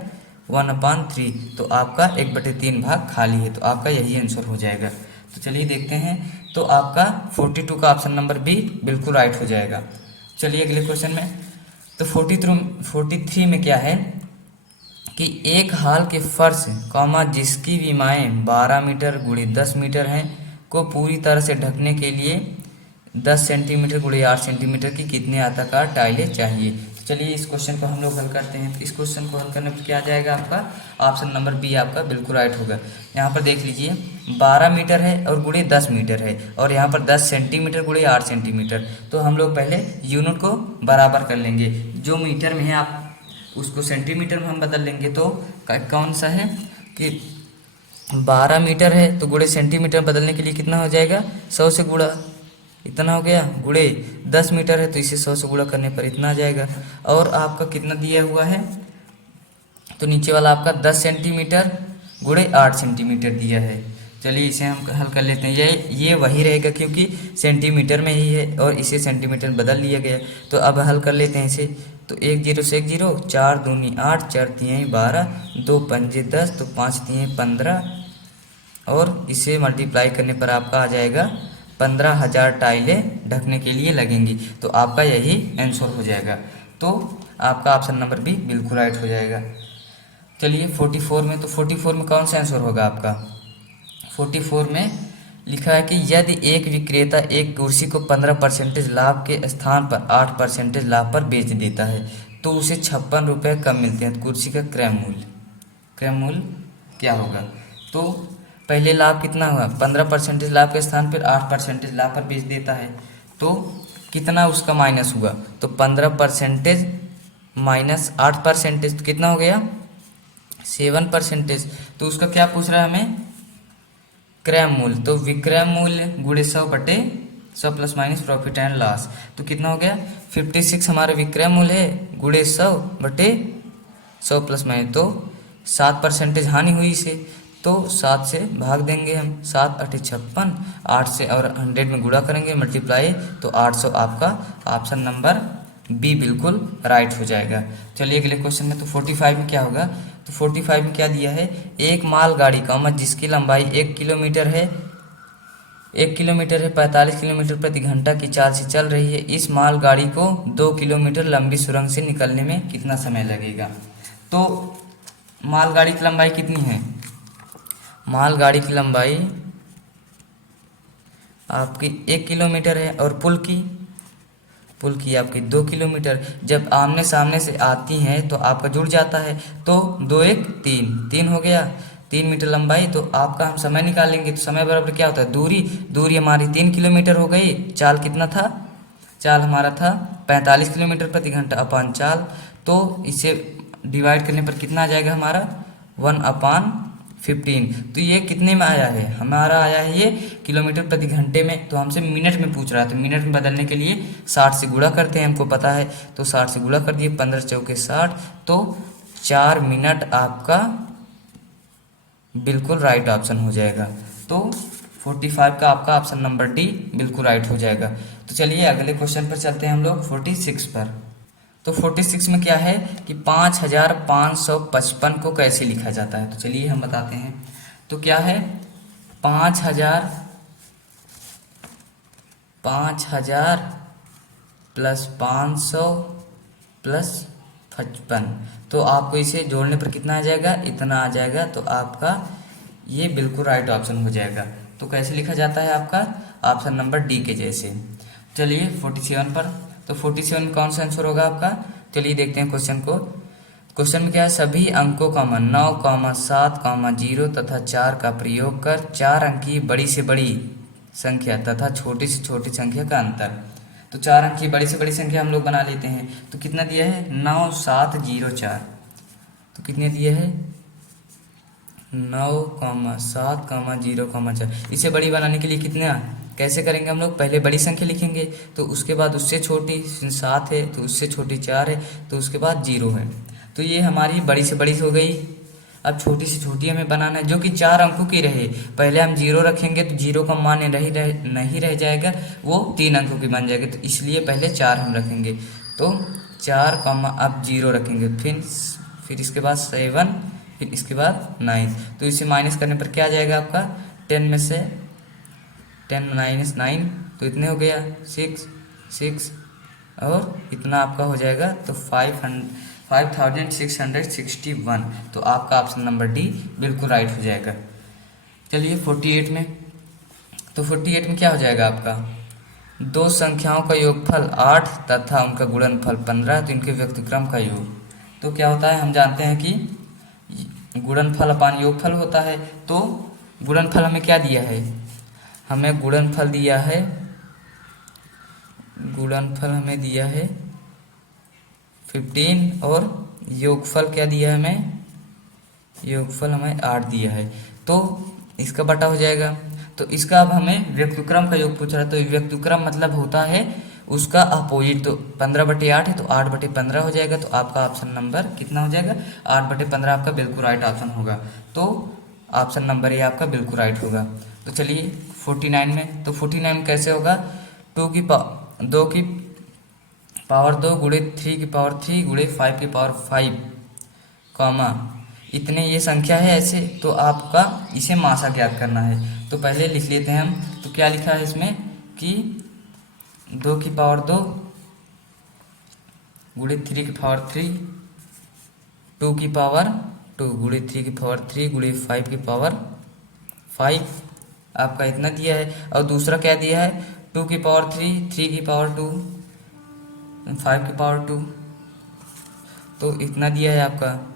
1/3। तो आपका 1/3 भाग खाली है। तो आपका यही आंसर हो जाएगा। तो चलिए देखते हैं। तो आपका 42 का ऑप्शन नंबर बी बिल्कुल राइट हो जाएगा। चलिए अगले क्वेश्चन में। तो 43 में क्या है कि एक हाल के फर्श जिसकी विमाएँ 12 मीटर गुणे 10 मीटर हैं को पूरी तरह से ढकने के लिए 10 सेंटीमीटर गुणे 8 सेंटीमीटर की कितने आयताकार टाइलें चाहिए। तो चलिए इस क्वेश्चन को हम लोग हल करते हैं। तो इस क्वेश्चन को हल करने पर क्या आ जाएगा आपका ऑप्शन नंबर बी आपका बिल्कुल राइट होगा। यहाँ पर देख लीजिए 12 मीटर है और गुणे 10 मीटर है, और यहाँ पर 10 सेंटीमीटर गुणे 8 सेंटीमीटर। तो हम लोग पहले यूनिट को बराबर कर लेंगे। जो मीटर में है आप उसको सेंटीमीटर में हम बदल लेंगे। तो कौन सा है कि 12 मीटर है तो गुणे सेंटीमीटर बदलने के लिए कितना हो जाएगा 100 से गुणा, इतना हो गया। गुणे 10 मीटर है तो इसे 100 से गुणा करने पर इतना आ जाएगा। और आपका कितना दिया हुआ है, तो नीचे वाला आपका 10 सेंटीमीटर गुणे 8 सेंटीमीटर दिया है। चलिए इसे हम हल कर लेते हैं। ये वही रहेगा क्योंकि सेंटीमीटर में ही है और इसे सेंटीमीटर में बदल लिया गया। तो अब हल कर लेते हैं इसे। तो 1 0 से 1 0, 4 दूनी 8, 4 तिहाई 12, 2 पंजे 10, तो 5 तिहाई 15, और इसे मल्टीप्लाई करने पर आपका आ जाएगा 15,000 टाइलें ढकने के लिए लगेंगी। तो आपका यही आंसर हो जाएगा। तो आपका ऑप्शन नंबर बी बिल्कुल राइट हो जाएगा। चलिए 44 में, तो 44 में कौन सा आंसर होगा आपका? 44 में लिखा है कि यदि एक विक्रेता एक कुर्सी को 15% लाभ के स्थान पर 8% लाभ पर बेच देता है तो उसे 56 रुपये कम मिलते हैं। तो कुर्सी का क्रय मूल्य क्या होगा? तो पहले लाभ कितना हुआ? 15% लाभ के स्थान पर 8% लाभ पर बेच देता है, तो कितना उसका माइनस हुआ? तो 15% माइनस 8% तो कितना हो गया? 7%। तो उसका क्या पूछ रहा है हमें? क्रय मूल्य। तो विक्रय मूल्य गुणे 100 बटे 100 plus minus profit and loss. तो कितना हो गया? 56 हमारा विक्रय मूल्य है, गुणे 100 बटे 100 प्लस माइनस, तो 7% हानि हुई इसे, तो 7 से भाग देंगे हम। 7 8 56, 8 से और 100 में गुणा करेंगे मल्टीप्लाई, तो 800 आपका ऑप्शन नंबर बी बिल्कुल राइट हो जाएगा। चलिए अगले क्वेश्चन में। तो 45 में क्या होगा? तो 45 में क्या दिया है? एक मालगाड़ी का जिसकी लंबाई 1 किलोमीटर है, 45 किलोमीटर प्रति घंटा की चाल से चल रही है। इस मालगाड़ी को 2 किलोमीटर लंबी सुरंग से निकलने में कितना समय लगेगा? तो मालगाड़ी की लंबाई कितनी है? मालगाड़ी की लंबाई आपकी 1 किलोमीटर है और पुल की आपकी 2 किलोमीटर। जब आमने सामने से आती हैं तो आपका जुड़ जाता है, तो 2 1 3 हो गया, 3 मीटर लंबाई। तो आपका हम समय निकालेंगे, तो समय बराबर क्या होता है? दूरी हमारी 3 किलोमीटर हो गई। चाल कितना था? चाल हमारा था 45 किलोमीटर प्रति घंटा अपान चाल। तो इसे डिवाइड करने पर कितना आ जाएगा हमारा? 1/15। तो ये कितने में आया है? हमारा आया है ये किलोमीटर प्रति घंटे में, तो हमसे मिनट में पूछ रहा है। तो मिनट में बदलने के लिए 60 से गुणा करते हैं, हमको पता है। तो 60 से गुणा कर दिए, 15 चौके 60, तो 4 मिनट आपका बिल्कुल राइट ऑप्शन हो जाएगा। तो 45 का आपका ऑप्शन नंबर डी बिल्कुल राइट हो जाएगा। तो चलिए अगले क्वेश्चन पर चलते हैं हम लोग 46 पर। तो 46 में क्या है कि 5555 को कैसे लिखा जाता है? तो चलिए हम बताते हैं। तो क्या है? 5000 प्लस 500 प्लस 55, तो आपको इसे जोड़ने पर कितना आ जाएगा? इतना आ जाएगा। तो आपका ये बिल्कुल राइट ऑप्शन हो जाएगा। तो कैसे लिखा जाता है? आपका ऑप्शन नंबर डी के जैसे। चलिए 47 पर। तो 47 में कौन सा आंसर होगा आपका? चलिए देखते हैं क्वेश्चन को। क्वेश्चन में क्या है? सभी अंकों का मान 9, 7, 0 तथा 4 का प्रयोग कर 4 अंकी बड़ी से बड़ी संख्या तथा छोटी से छोटी संख्या का अंतर। तो 4 अंकी बड़ी से बड़ी संख्या हम लोग बना लेते हैं। तो कितना दिया है? 9 7 0 4। तो कितने दिए हैं? 9, 7, 0, 4। इसे बड़ी बनाने के लिए कितना कैसे करेंगे हम लोग? पहले बड़ी संख्या लिखेंगे, तो उसके बाद उससे छोटी 7 है, तो उससे छोटी 4 है, तो उसके बाद 0 है। तो ये हमारी बड़ी से बड़ी हो गई। अब छोटी से छोटी हमें बनाना है जो कि 4 अंकों की रहे। पहले हम 0 रखेंगे तो 0 का मान नहीं रह जाएगा, वो 3 अंकों की बन जाएगी। तो इसलिए पहले 4 हम रखेंगे। तो 4, अब 0 रखेंगे, फिर इसके बाद 7, फिर इसके बाद 9। तो इसे माइनस करने पर क्या आ जाएगा आपका? 10 में से 10 माइनस 9, तो इतने हो गया 6 और इतना आपका हो जाएगा। तो 5661। तो आपका ऑप्शन नंबर डी बिल्कुल राइट हो जाएगा। चलिए 48 में। तो 48 में क्या हो जाएगा आपका? दो संख्याओं का योगफल 8 तथा उनका गुणनफल 15, तो इनके व्यक्तिक्रम का योग। तो क्या होता है? हम जानते हैं कि गुणनफल अपान योगफल होता है। तो गुणनफल हमें क्या दिया है? हमें गुणनफल दिया है 15 और योगफल क्या दिया है हमें? योगफल हमें 8 दिया है। तो इसका बटा हो जाएगा। तो इसका अब हमें व्यक्तिक्रम का योग पूछ रहा है। तो व्यक्तिक्रम मतलब होता है उसका अपोजिट। तो 15/8 है, तो 8/15 हो जाएगा। तो आपका ऑप्शन नंबर कितना हो जाएगा? 8/15 आपका बिल्कुल राइट ऑप्शन होगा। तो ऑप्शन नंबर ए आपका बिल्कुल राइट होगा। तो चलिए 49 में, तो 49 कैसे होगा, 2 की पावर 2 गुणे 3 की पावर 3 गुणे 5 की पावर 5 कॉमा इतने ये संख्या है ऐसे, तो आपका इसे मासा ज्ञात करना है। तो पहले लिख लेते हैं हम, तो क्या लिखा है इसमें कि 2 की पावर 2 गुणे 3 की पावर 3 2 की पावर 2 गुणे 3 की पावर 3 गुणे 5 की पावर 5 आपका इतना दिया है। और दूसरा क्या दिया है, 2 की पावर 3 3 की पावर 2 5 की पावर 2, तो इतना दिया है आपका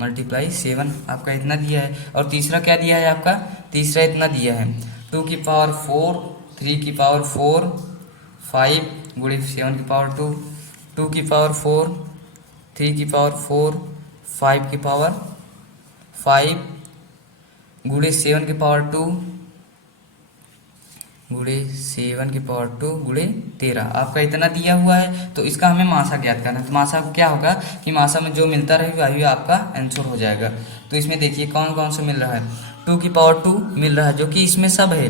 मल्टीप्लाई 7 आपका इतना दिया है। और तीसरा क्या दिया है आपका, तीसरा इतना दिया है 2 की पावर 4 3 की पावर 4 5 गुणे 7 की पावर 2 2 की पावर 4 3 की पावर 4 5 की पावर 5 गुणे 7 की पावर 2 गुणे 7 की पावर 2 गुणे 13 आपका इतना दिया हुआ है। तो इसका हमें मासा ज्ञात करना है। तो मासा क्या होगा कि मासा में जो मिलता रहेगा वही आपका आंसर हो जाएगा। तो इसमें देखिए कौन कौन सा मिल रहा है, 2 की पावर 2 मिल रहा है जो कि इसमें सब है।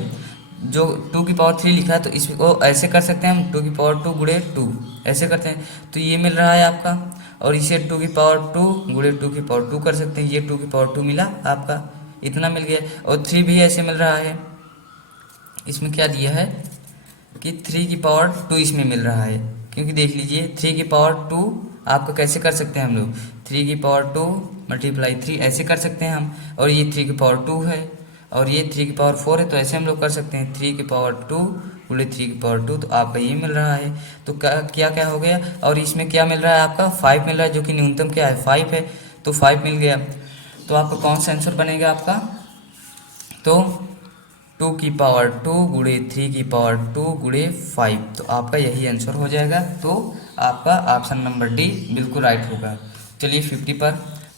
जो 2 की पावर 3 लिखा है तो इसको ऐसे कर सकते हैं हम, 2 की पावर 2 गुणे 2 ऐसे करते हैं, तो ये मिल रहा है आपका। और इसे 2 की पावर 2 गुणे 2 की पावर 2 कर सकते हैं, ये 2 की पावर 2 मिला आपका, इतना मिल गया। और 3 भी ऐसे मिल रहा है, इसमें क्या दिया है कि 3 की पावर 2 इसमें मिल रहा है, क्योंकि देख लीजिए 3 की पावर 2 आपको कैसे कर सकते हैं हम लोग, 3 की पावर 2 मल्टीप्लाई 3 ऐसे कर सकते हैं हम। और ये 3 की पावर 2 है और ये 3 की पावर 4 है, तो ऐसे हम लोग कर सकते हैं 3 की पावर 2 गुणे 3 की पावर 2, तो आपका ये मिल रहा है। तो क्या क्या हो गया, और इसमें क्या मिल रहा है आपका 5 मिल रहा है, जो कि न्यूनतम क्या है 5 है, तो 5 मिल गया। तो आपका कौन सा आंसर बनेगा आपका, तो 2 की पावर 2 गुणे 3 की पावर 2 गुणे 5, तो आपका यही आंसर हो जाएगा। तो आपका ऑप्शन नंबर डी बिल्कुल राइट होगा। चलिए 50 पर,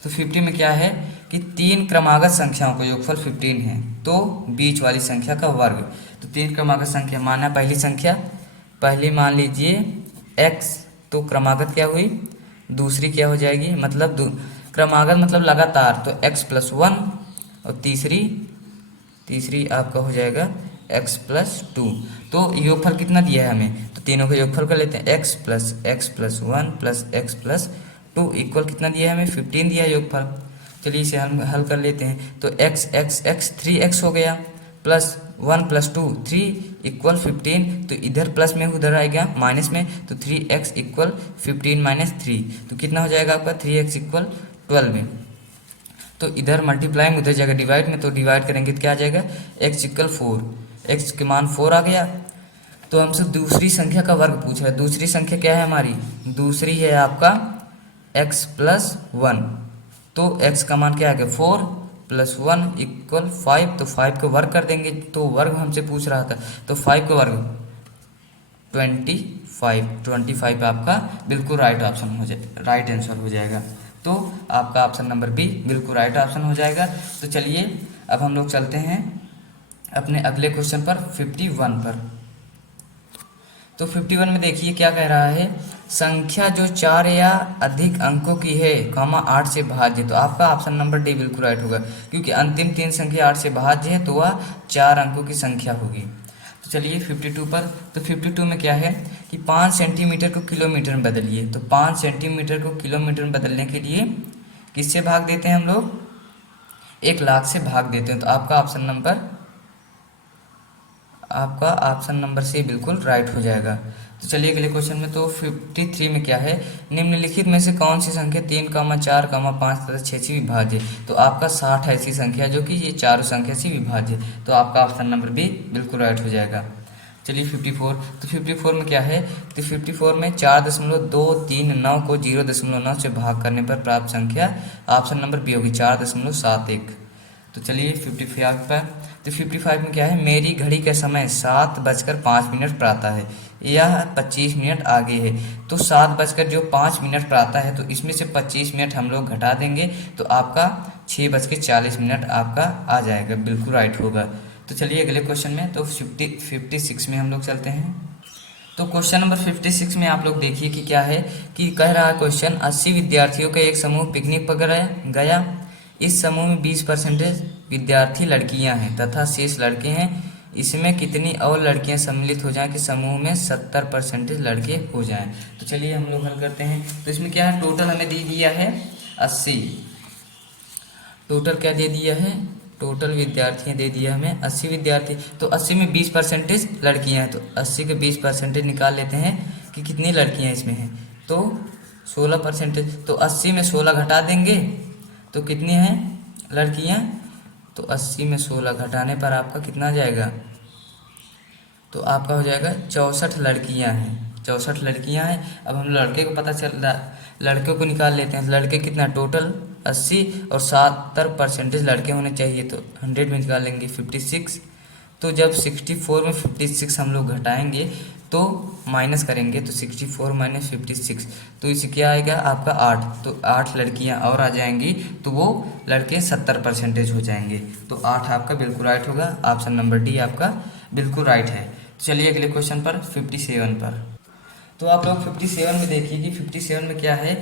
तो 50 में क्या है कि 3 क्रमागत संख्याओं का योगफल 15 है, तो बीच वाली संख्या का वर्ग। तो 3 क्रमागत संख्या माना, पहली संख्या, पहली मान लीजिए x, तो क्रमागत क्या हुई, दूसरी क्या हो जाएगी, मतलब क्रमागत मतलब लगातार, तो x प्लस 1, और तीसरी आपका हो जाएगा x प्लस 2। तो योगफल कितना दिया है हमें, तो तीनों का योगफल कर लेते हैं, x plus 1 plus x plus 2 equal कितना दिया है हमें 15 दिया है योगफल। चलिए इसे हम हल कर लेते हैं, तो x 3x हो गया, प्लस 1 प्लस 2 3 इक्वल 15, तो इधर प्लस में उधर आएगा माइनस में, तो 3x इक्वल 15 माइनस 3, तो कितना हो जाएगा आपका 3x इक्वल 12 में। तो इधर मल्टीप्लाई में उधर जाएगा डिवाइड में, तो डिवाइड करेंगे तो क्या आ जाएगा x इक्वल 4, x के मान 4 आ गया। तो हमसे दूसरी संख्या का वर्ग पूछ रहा है, दूसरी संख्या क्या है हमारी, दूसरी है आपका x प्लस 1, तो x का मान क्या आ गया 4 प्लस 1 इक्वल 5, तो 5 को वर्ग कर देंगे, तो वर्ग हमसे पूछ रहा था, तो 5 का वर्ग 25 आपका बिल्कुल राइट ऑप्शन हो जाए, राइट आंसर हो जाएगा। तो आपका ऑप्शन नंबर बी बिल्कुल राइट ऑप्शन हो जाएगा। तो चलिए अब हम लोग चलते हैं अपने अगले क्वेश्चन पर 51 पर। तो 51 में देखिए क्या कह रहा है, संख्या जो 4 या अधिक अंकों की है, 8 से भाज्य, तो आपका ऑप्शन नंबर डी बिल्कुल राइट होगा, क्योंकि अंतिम 3 संख्या 8 से भाज्य है, तो वह 4 अंकों की संख्या होगी। तो चलिए 52 पर, तो 52 में क्या है कि 5 सेंटीमीटर को किलोमीटर में बदलिए, तो 5 सेंटीमीटर को किलोमीटर में बदलने के लिए किससे भाग देते हैं हम लोग, 1 लाख से भाग देते हैं, तो आपका ऑप्शन नंबर सी बिल्कुल राइट हो जाएगा। तो चलिए अगले क्वेश्चन में, तो 53 में क्या है, निम्नलिखित में से कौन सी संख्या 3, 4, 5 तथा 6 से विभाज्य, तो आपका 60 ऐसी संख्या जो कि ये चारों संख्या से विभाज्य, तो आपका ऑप्शन नंबर बी बिल्कुल राइट हो जाएगा। चलिए 54, तो 54 में क्या है, तो 54 में 4.239 को 0.9 से भाग करने पर प्राप्त संख्या ऑप्शन नंबर बी होगी 4.71। तो चलिए 55 पर, तो 55 में क्या है, मेरी घड़ी का समय 7:05 पर आता है, यह 25 मिनट आगे है, तो 7:05 पर आता है, तो इसमें से 25 मिनट हम लोग घटा देंगे, तो आपका 6:40 आपका आ जाएगा, बिल्कुल राइट होगा। तो चलिए अगले क्वेश्चन में, तो 56 में हम लोग चलते हैं। तो क्वेश्चन नंबर 56 में आप लोग देखिए कि क्या है कि कह रहा है क्वेश्चन 80 विद्यार्थियों का एक समूह पिकनिक पर गया। इस समूह में 20% विद्यार्थी लड़कियां हैं तथा शेष लड़के हैं। इसमें कितनी और लड़कियां सम्मिलित हो जाएं कि समूह में 70% लड़के हो जाएं। तो चलिए हम लोग हल करते हैं। तो इसमें क्या है, टोटल हमें दे दिया है 80। टोटल क्या दे दिया है, टोटल विद्यार्थियां दे दिया हमें 80 विद्यार्थी। तो 80 में 20% लड़कियां हैं, तो 80 के 20% निकाल लेते हैं कि कितनी लड़कियां इसमें हैं। तो 16%। तो 80 में 16 घटा देंगे तो कितनी हैं लड़कियां। तो 80 में 16 घटाने पर आपका कितना आ जाएगा, तो आपका हो जाएगा 64 लड़कियां हैं। 64 लड़कियां हैं। अब हम लड़के को पता चल रहा, लड़के को निकाल लेते हैं। लड़के कितना, टोटल 80 और 70% लड़के होने चाहिए, तो 100 में निकाल लेंगे 56। तो जब 64 में 56 हम लोग घटाएंगे तो माइनस करेंगे, तो 64 माइनस 56, तो इसे क्या आएगा आपका 8। तो 8 लड़कियां और आ जाएंगी, तो वो लड़के 70% हो जाएंगे। तो 8 आपका बिल्कुल राइट होगा। ऑप्शन नंबर डी आपका बिल्कुल राइट है। चलिए अगले क्वेश्चन पर 57 पर। तो आप लोग 57 में देखिए कि 57 में क्या है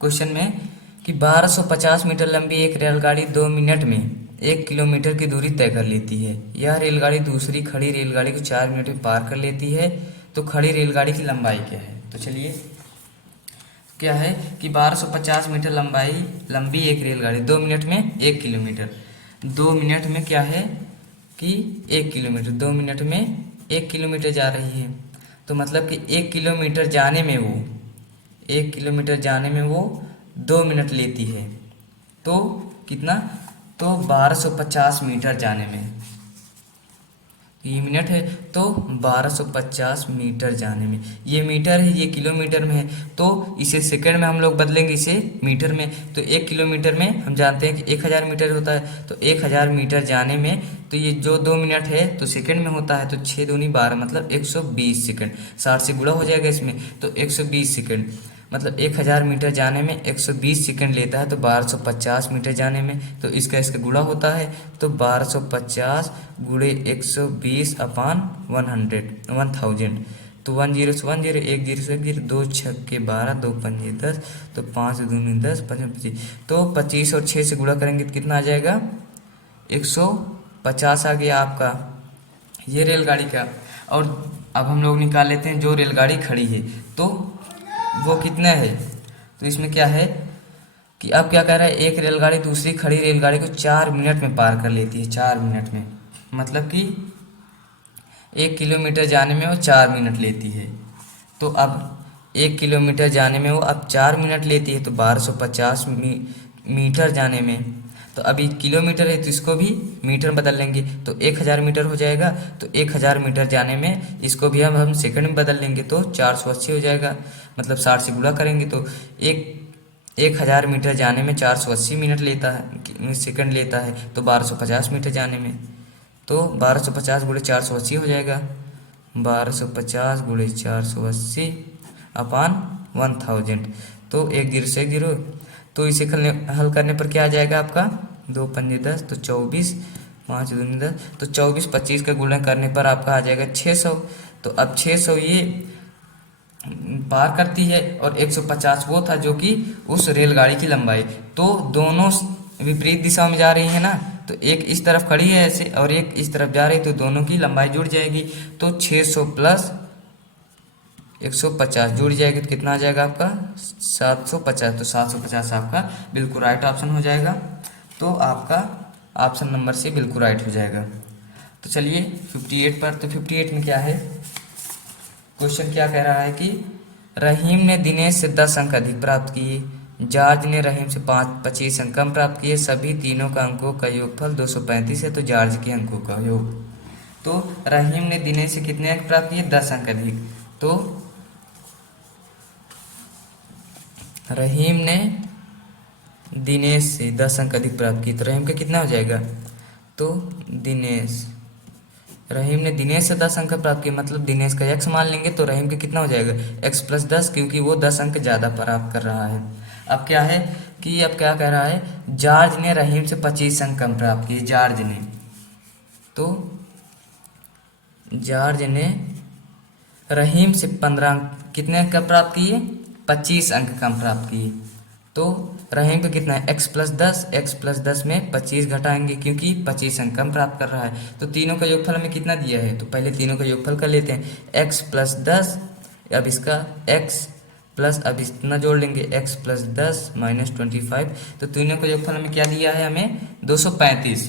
क्वेश्चन में कि 1250 मीटर लंबी एक रेलगाड़ी 2 मिनट में 1 किलोमीटर की दूरी तय कर लेती है। यह रेलगाड़ी दूसरी खड़ी रेलगाड़ी को 4 मिनट में पार कर लेती है। तो खड़ी रेलगाड़ी की लंबाई क्या है। तो चलिए क्या है कि 1250 मीटर लंबी एक रेलगाड़ी 2 मिनट में 1 किलोमीटर, 2 मिनट में क्या है कि 1 किलोमीटर, 2 मिनट में 1 किलोमीटर जा रही है। तो मतलब कि 1 किलोमीटर जाने में वो 1 किलोमीटर जाने में वो 2 मिनट लेती है। तो कितना, तो 1250 मीटर जाने में, ये मिनट है तो 1250 मीटर जाने में, ये मीटर है ये किलोमीटर में है, तो इसे सेकंड में हम लोग बदलेंगे इसे मीटर में। तो 1 किलोमीटर में हम जानते हैं कि 1000 मीटर होता है, तो 1000 मीटर जाने में, तो ये जो 2 मिनट है तो सेकंड में होता है, तो 6 दूनी 12 मतलब 120 सेकंड, 60 से गुणा हो जाएगा इसमें, तो 120 सेकंड मतलब 1000 मीटर जाने में 120 सेकंड लेता है। तो 1250 मीटर जाने में, तो इसका गुणा होता है, तो 1250 गुणे 120 अपान 1000। तो 10 से 10, 1 0 से 1 0, 2 छक्के 12, 2 पंजे 10, तो 5 दूनी 10, 5 25, तो 25 और 6 से गुणा करेंगे तो कितना आ जाएगा 150 आ गया आपका ये रेलगाड़ी का। और अब हम लोग निकाल लेते हैं जो रेलगाड़ी खड़ी है तो वो कितना है। तो इसमें क्या है कि अब क्या कह रहा है, एक रेलगाड़ी दूसरी खड़ी रेलगाड़ी को 4 मिनट में पार कर लेती है, 4 मिनट में, मतलब कि 1 किलोमीटर जाने में वो 4 मिनट लेती है। तो अब 1 किलोमीटर जाने में वो अब 4 मिनट लेती है, तो 1250 मीटर जाने में, तो अभी किलोमीटर है तो इसको भी मीटर बदल लेंगे, तो 1000 मीटर हो जाएगा। तो 1000 मीटर जाने में इसको भी हम सेकंड में बदल लेंगे, तो 480 हो जाएगा, मतलब 60 से गुणा करेंगे तो 1000 मीटर जाने में 480 मिनट लेता है, सेकंड लेता है, तो 1250 मीटर जाने में, तो 1250 गुणे 480 हो जाएगा, 1250 गुणे 480 अपान 1000, तो 1 0 से 1 0, तो इसे हल करने पर क्या आ जाएगा आपका 2 पंजे 10, तो 24, 5 दूनी 10, तो 24 25 का गुणा करने पर आपका आ जाएगा 600। तो अब 600 ये पार करती है और 150 वो था जो कि उस रेलगाड़ी की लंबाई, तो दोनों विपरीत दिशा में जा रही है ना, तो एक इस तरफ खड़ी है ऐसे और एक इस तरफ जा रही है, तो दोनों की लंबाई जुड़ जाएगी, तो 600 प्लस 150 जुड़ जाएगी, तो कितना आ जाएगा आपका 750। तो 750 आपका बिल्कुल राइट ऑप्शन हो जाएगा, तो आपका ऑप्शन नंबर से बिल्कुल राइट हो जाएगा। तो चलिए 58 पर। तो 58 में क्या है क्वेश्चन, क्या कह रहा है कि रहीम ने दिनेश से 10 अंक अधिक प्राप्त किए, जॉर्ज ने रहीम से 25 अंक कम प्राप्त किए, सभी तीनों का अंकों का योगफल 235 है, तो जॉर्ज के अंकों का योग। तो रहीम ने दिनेश से कितने अंक प्राप्त किए, 10 अंक अधिक, तो रहीम ने दिनेश से 10 अंक अधिक प्राप्त किए, तो रहीम का कितना हो जाएगा, तो रहीम ने दिनेश से 10 अंक प्राप्त किए, मतलब दिनेश का x मान लेंगे, तो रहीम का कितना हो जाएगा x प्लस 10, क्योंकि वो 10 अंक ज़्यादा प्राप्त कर रहा है। अब क्या है कि अब क्या कह रहा है, जॉर्ज ने रहीम से 25 अंक कम प्राप्त किए, जॉर्ज ने, तो जॉर्ज ने रहीम से 15 अंक कितने अंक का प्राप्त किए, 25 अंक का प्राप्त किए। तो रहीम का कितना है, x+10, x+10 में 25 घटाएंगे क्योंकि 25 अंक कम प्राप्त कर रहा है। तो तीनों का योगफल हमें कितना दिया है, तो पहले तीनों का योगफल कर लेते हैं। x+10, अब इसका x प्लस अब इतना जोड़ लेंगे x+10 -25। तो तीनों का योगफल हमें क्या दिया है, हमें 235।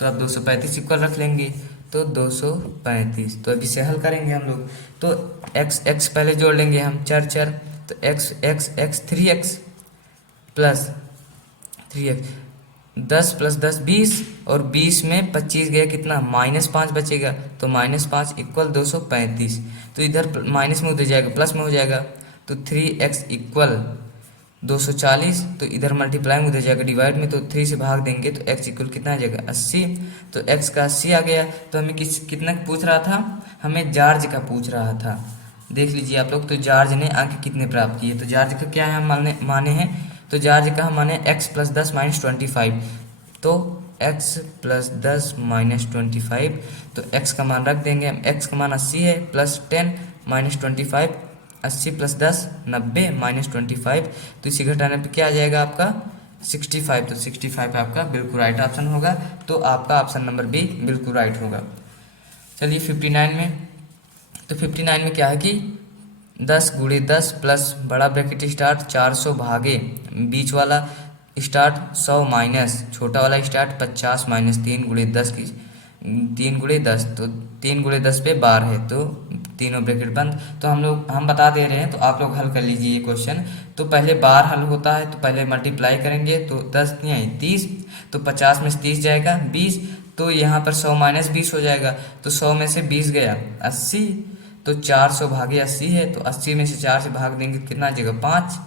तो अब 235 इक्वल रख लेंगे, तो 235। तो अब इसे हल करेंगे हम लोग। तो x पहले जोड़ लेंगे हम, चर चर, तो x 3x प्लस 3x, 10 + 10 20, और 20 में 25 गया कितना, -5 बचेगा। तो -5 इक्वल 235। तो इधर माइनस में उधर जाएगा, प्लस में हो जाएगा। तो 3x इक्वल 240। तो इधर मल्टीप्लाई में उधर जाएगा डिवाइड में, तो 3 से भाग देंगे तो x इक्वल कितना आ जाएगा, 80। तो x का 80 आ गया। तो हमें कितना पूछ रहा था, हमें जार्ज का पूछ रहा था। देख लीजिए आप लोग, तो जार्ज ने अंक कितने प्राप्त किए। तो जार्ज का क्या है, हम माने हैं, तो जार्ज का हम माने x+10 -25। तो x+10 -25, तो x का मान रख देंगे हम, x का मान 80 है, +10 -25, 80 + 10 90 -25। तो इसी घटाने पे क्या आ जाएगा आपका 65। तो 65 आपका बिल्कुल राइट ऑप्शन होगा। तो आपका ऑप्शन नंबर बी बिल्कुल राइट होगा। चलिए 59 में, तो 59 में क्या है कि 10 × 10 प्लस बड़ा ब्रैकेट स्टार्ट 400 भागे बीच वाला स्टार्ट 100 माइनस छोटा वाला स्टार्ट 50 - 3 × 10 की 3 × 10, तो 3 × 10 पे 12 है, तो तीनों ब्रैकेट बंद। तो हम बता दे रहे हैं, तो आप लोग हल कर लीजिए ये क्वेश्चन। तो पहले बार हल होता है, तो पहले मल्टीप्लाई करेंगे, तो 10 नहीं 30, तो 50 में से 30 जाएगा 20, तो यहाँ पर 100 - 20 हो जाएगा। तो 100 में से 20 गया 80, तो 400 भागे 80 है, तो 80 में से 4 से भाग देंगे कितना आ जाएगा 5।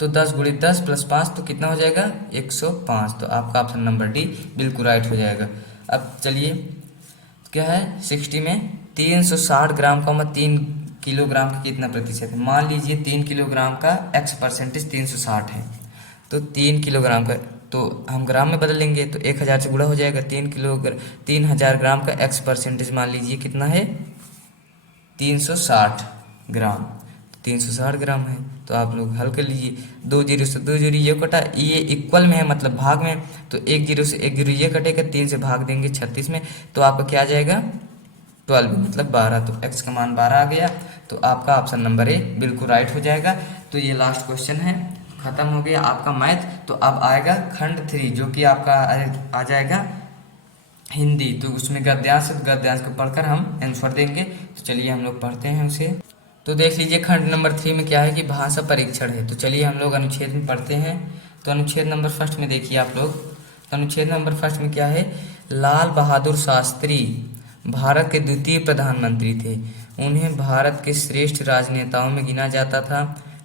तो 10 × 10 + 5 तो कितना हो जाएगा 105। तो आपका ऑप्शन नंबर डी बिल्कुल राइट हो जाएगा। अब चलिए क्या है 60 में 360 ग्राम का मतलब 3 किलोग्राम का कितना प्रतिशत है। मान लीजिए 3 किलोग्राम का x% 360 है, तो 3 किलोग्राम का, तो हम ग्राम में बदल लेंगे, तो 1000 से गुणा हो जाएगा। 3000 ग्राम का x% मान लीजिए कितना है 360 ग्राम, 360 ग्राम है। तो आप लोग हल कर लीजिए, 2 जीरो से 2 जीरो ये कटा, ये इक्वल में है मतलब भाग में, तो 1 जीरो से 1 जीरो ये कटेगा, 3 से भाग देंगे 36 में, तो आपका क्या आ जाएगा 12 मतलब 12। तो x का मान 12 आ गया। तो आपका ऑप्शन नंबर ए बिल्कुल राइट हो जाएगा। तो ये लास्ट क्वेश्चन है, खत्म हो गया आपका मैथ। तो अब आएगा खंड 3 जो कि आपका आ जाएगा हिंदी। तो उसमें गद्यांश को पढ़कर हम आंसर देंगे। तो चलिए हम लोग पढ़ते हैं उसे। तो देख लीजिए खंड नंबर 3 में क्या है कि भाषा परीक्षण है। तो चलिए हम लोग अनुच्छेद में पढ़ते हैं। तो अनुच्छेद नंबर 1 में देखिए आप लोग, तो अनुच्छेद नंबर 1 में क्या है, लाल बहादुर शास्त्री भारत के द्वितीय प्रधानमंत्री थे। उन्हें भारत के श्रेष्ठ राजनेताओं में गिना जाता था,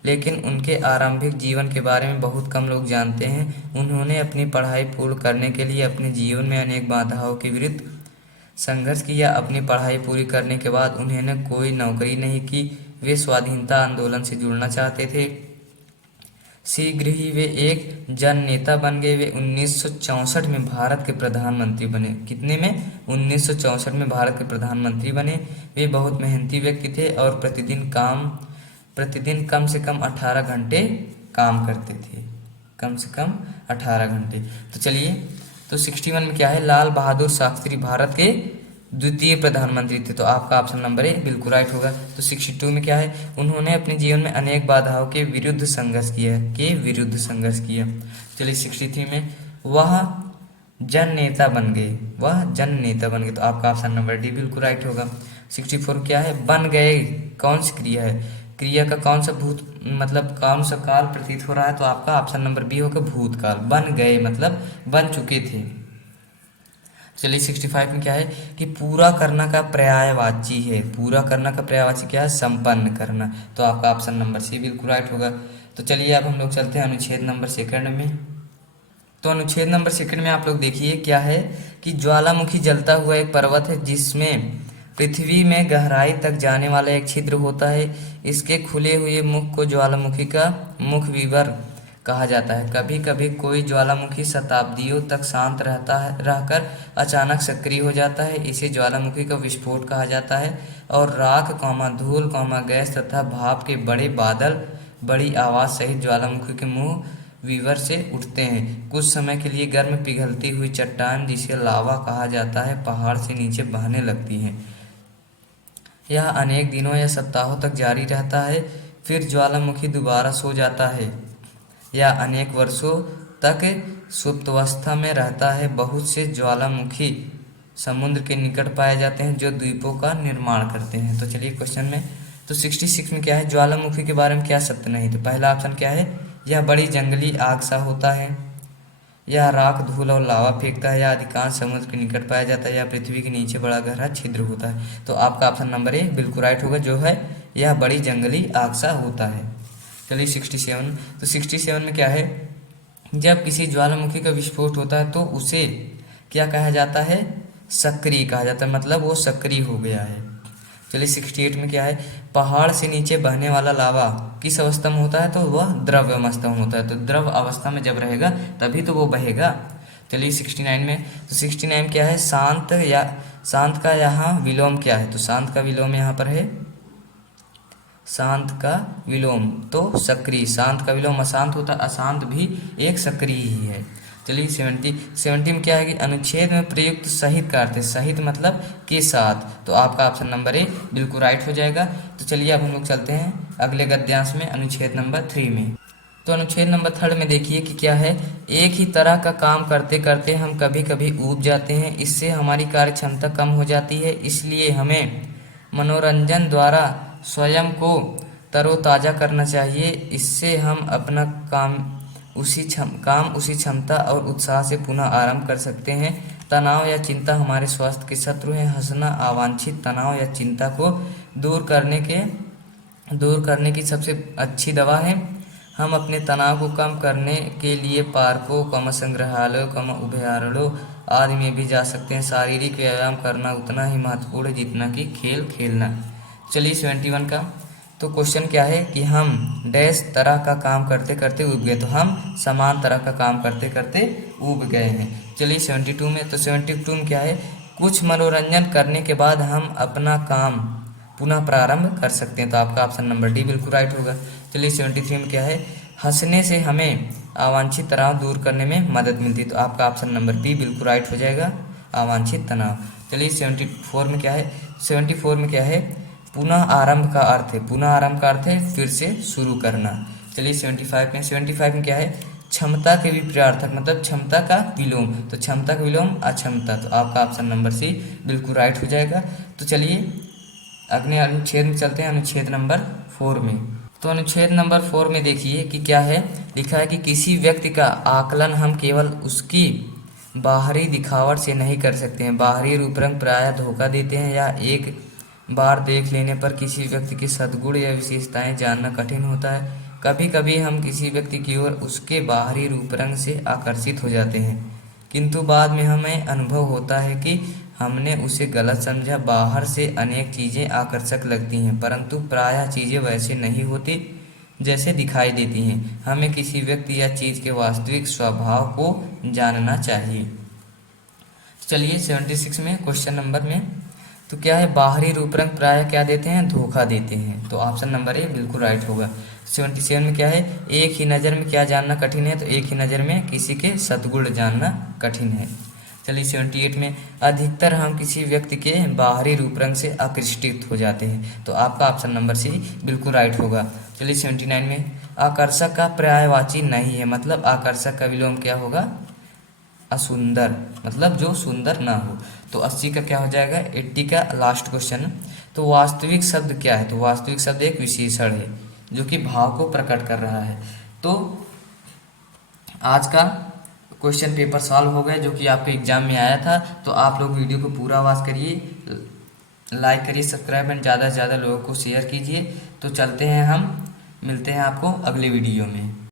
लेकिन उनके आरंभिक जीवन के बारे में बहुत कम लोग जानते हैं। उन्होंने अपनी पढ़ाई पूर्ण करने के लिए अपने जीवन में अनेक बाधाओं के विरुद्ध संघर्ष किया। अपनी पढ़ाई पूरी करने के बाद उन्होंने कोई नौकरी नहीं की। वे स्वाधीनता आंदोलन से जुड़ना चाहते थे। शीघ्र ही वे एक जन नेता बन गए। वे 1964 में भारत के प्रधानमंत्री बने। कितने में, 1964 में भारत के प्रधानमंत्री बने। वे बहुत मेहनती व्यक्ति थे और प्रतिदिन कम से कम 18 घंटे काम करते थे, कम से कम 18 घंटे। तो चलिए, तो 61 में क्या है, लाल बहादुर शास्त्री भारत के द्वितीय प्रधानमंत्री थे। तो आपका ऑप्शन नंबर ए बिल्कुल राइट होगा। तो 62 में क्या है, उन्होंने अपने जीवन में अनेक बाधाओं के विरुद्ध संघर्ष किया। चलिए 63 में वह जन नेता बन गए। तो आपका ऑप्शन नंबर डी बिल्कुल राइट होगा। 64 क्या है, बन गए कौन सी क्रिया है, क्रिया का कौन सा कौन सा काल प्रतीत हो रहा है। तो आपका ऑप्शन नंबर बी होगा भूतकाल। बन गए मतलब बन चुके थे। चलिए 65 में क्या है कि पूरा करना का पर्यायवाची है। पूरा करना का पर्यायवाची क्या है, संपन्न करना। तो आपका ऑप्शन नंबर सी बिल्कुल राइट होगा। तो चलिए अब हम लोग चलते हैं अनुच्छेद नंबर 2 में। तो अनुच्छेद नंबर 2 में आप लोग देखिए क्या है कि ज्वालामुखी जलता हुआ एक पर्वत है जिसमें पृथ्वी में गहराई तक जाने वाला एक छिद्र होता है। इसके खुले हुए मुख को ज्वालामुखी का मुख विवर कहा जाता है। कभी कभी कोई ज्वालामुखी शताब्दियों तक शांत रहकर अचानक सक्रिय हो जाता है, इसे ज्वालामुखी का विस्फोट कहा जाता है। और राख, धूल, गैस तथा भाप के बड़े बादल बड़ी आवाज़ सहित ज्वालामुखी के मुंह विवर से उठते हैं। कुछ समय के लिए गर्म पिघलती हुई चट्टान, जिसे लावा कहा जाता है, पहाड़ से नीचे बहने लगती है। यह अनेक दिनों या सप्ताहों तक जारी रहता है, फिर ज्वालामुखी दोबारा सो जाता है या अनेक वर्षों तक सुप्तावस्था में रहता है। बहुत से ज्वालामुखी समुद्र के निकट पाए जाते हैं जो द्वीपों का निर्माण करते हैं। तो चलिए क्वेश्चन में, तो 66 में क्या है, ज्वालामुखी के बारे में क्या सत्य नहीं। तो पहला ऑप्शन क्या है, यह बड़ी जंगली आग सा होता है, यह राख, धूल और लावा फेंकता है, या अधिकांश समुद्र के निकट पाया जाता है, या पृथ्वी के नीचे बड़ा गहरा छिद्र होता है। तो आपका ऑप्शन नंबर ए बिल्कुल राइट होगा, जो है यह बड़ी जंगली आग सा होता है। चलिए 67, तो 67 में क्या है, जब किसी ज्वालामुखी का विस्फोट होता है तो उसे क्या कहा जाता है, सक्रिय कहा जाता है, मतलब वो सक्रिय हो गया है। चलिए 68 में क्या है, पहाड़ से नीचे बहने वाला लावा किस अवस्था में होता है, तो वह द्रव अवस्था में होता है। तो द्रव अवस्था में जब रहेगा तभी तो वो बहेगा। चलिए 69 में, तो 69 क्या है, शांत का यहाँ विलोम क्या है। तो शांत का विलोम यहाँ पर है, शांत का विलोम तो सक्रिय, शांत का विलोम अशांत होता है, अशांत भी एक सक्रिय ही है। चलिए 70 में क्या है कि अनुच्छेद में प्रयुक्त सहित का अर्थ है, सहित मतलब के साथ। तो आपका ऑप्शन नंबर ए बिल्कुल राइट हो जाएगा। तो चलिए अब हम लोग चलते हैं अगले गद्यांश में, अनुच्छेद नंबर 3 में। तो अनुच्छेद नंबर 3 में देखिए कि क्या है, एक ही तरह का काम करते करते हम कभी कभी ऊब जाते हैं, इससे हमारी कार्य क्षमता कम हो जाती है, इसलिए हमें मनोरंजन द्वारा स्वयं को तरोताज़ा करना चाहिए। इससे हम अपना काम उसी क्षमता और उत्साह से पुनः आरंभ कर सकते हैं। तनाव या चिंता हमारे स्वास्थ्य के शत्रु हैं। हंसना अवांछित तनाव या चिंता को दूर करने की सबसे अच्छी दवा है। हम अपने तनाव को कम करने के लिए पार्कों, संग्रहालयों, अभयारण्यों आदि में भी जा सकते हैं। शारीरिक व्यायाम करना उतना ही महत्वपूर्ण है जितना कि खेल खेलना। चलिए 71 का, तो क्वेश्चन क्या है कि हम डैश तरह का काम करते करते उब गए। तो हम समान तरह का काम करते करते उब गए हैं। चलिए 72 में, तो 72 में क्या है, कुछ मनोरंजन करने के बाद हम अपना काम पुनः प्रारंभ कर सकते हैं। तो आपका ऑप्शन नंबर डी बिल्कुल राइट होगा। चलिए 73 में क्या है, हंसने से हमें अवांछित तनाव दूर करने में मदद मिलती है। तो आपका ऑप्शन नंबर बी बिल्कुल राइट हो जाएगा, अवांछित तनाव। चलिए 74 में क्या है, 74 में क्या है, पुनः आरंभ का अर्थ है, पुनः आरंभ का अर्थ है फिर से शुरू करना। चलिए 75 में क्या है, क्षमता के विपरीतार्थक मतलब क्षमता का विलोम। तो क्षमता का विलोम अक्षमता। तो आपका ऑप्शन नंबर सी बिल्कुल राइट हो जाएगा। तो चलिए अगले अनुच्छेद में चलते हैं, अनुच्छेद नंबर 4 में। तो अनुच्छेद नंबर 4 में देखिए कि क्या है, लिखा है कि किसी व्यक्ति का आकलन हम केवल उसकी बाहरी दिखावट से नहीं कर सकते हैं। बाहरी रूप रंग प्रायः धोखा देते हैं, या एक बार देख लेने पर किसी व्यक्ति के सद्गुण या विशेषताएं जानना कठिन होता है। कभी कभी हम किसी व्यक्ति की ओर उसके बाहरी रूप रंग से आकर्षित हो जाते हैं, किंतु बाद में हमें अनुभव होता है कि हमने उसे गलत समझा। बाहर से अनेक चीज़ें आकर्षक लगती हैं, परंतु प्रायः चीज़ें वैसे नहीं होती जैसे दिखाई देती हैं। हमें किसी व्यक्ति या चीज़ के वास्तविक स्वभाव को जानना चाहिए। चलिए 76 में क्वेश्चन नंबर में, तो क्या है, बाहरी रूप रंग प्रायः क्या देते हैं, धोखा देते हैं। तो ऑप्शन नंबर ए बिल्कुल राइट होगा। 77 में क्या है, एक ही नज़र में क्या जानना कठिन है। तो एक ही नज़र में किसी के सद्गुण जानना कठिन है। चलिए 78 में, अधिकतर हम किसी व्यक्ति के बाहरी रूप रंग से आकृष्टित हो जाते हैं। तो आपका ऑप्शन नंबर सी बिल्कुल राइट होगा। चलिए 79 में, आकर्षक का पर्यायवाची नहीं है, मतलब आकर्षक का विलोम क्या होगा, असुंदर, मतलब जो सुंदर ना हो। तो 80 का क्या हो जाएगा, 80 का लास्ट क्वेश्चन। तो वास्तविक शब्द क्या है। तो वास्तविक शब्द एक विशेषण है जो कि भाव को प्रकट कर रहा है। तो आज का क्वेश्चन पेपर सॉल्व हो गया जो कि आपके एग्जाम में आया था। तो आप लोग वीडियो को पूरा वॉच करिए, लाइक करिए, सब्सक्राइब एंड ज़्यादा से ज़्यादा लोगों को शेयर कीजिए। तो चलते हैं, हम मिलते हैं आपको अगले वीडियो में।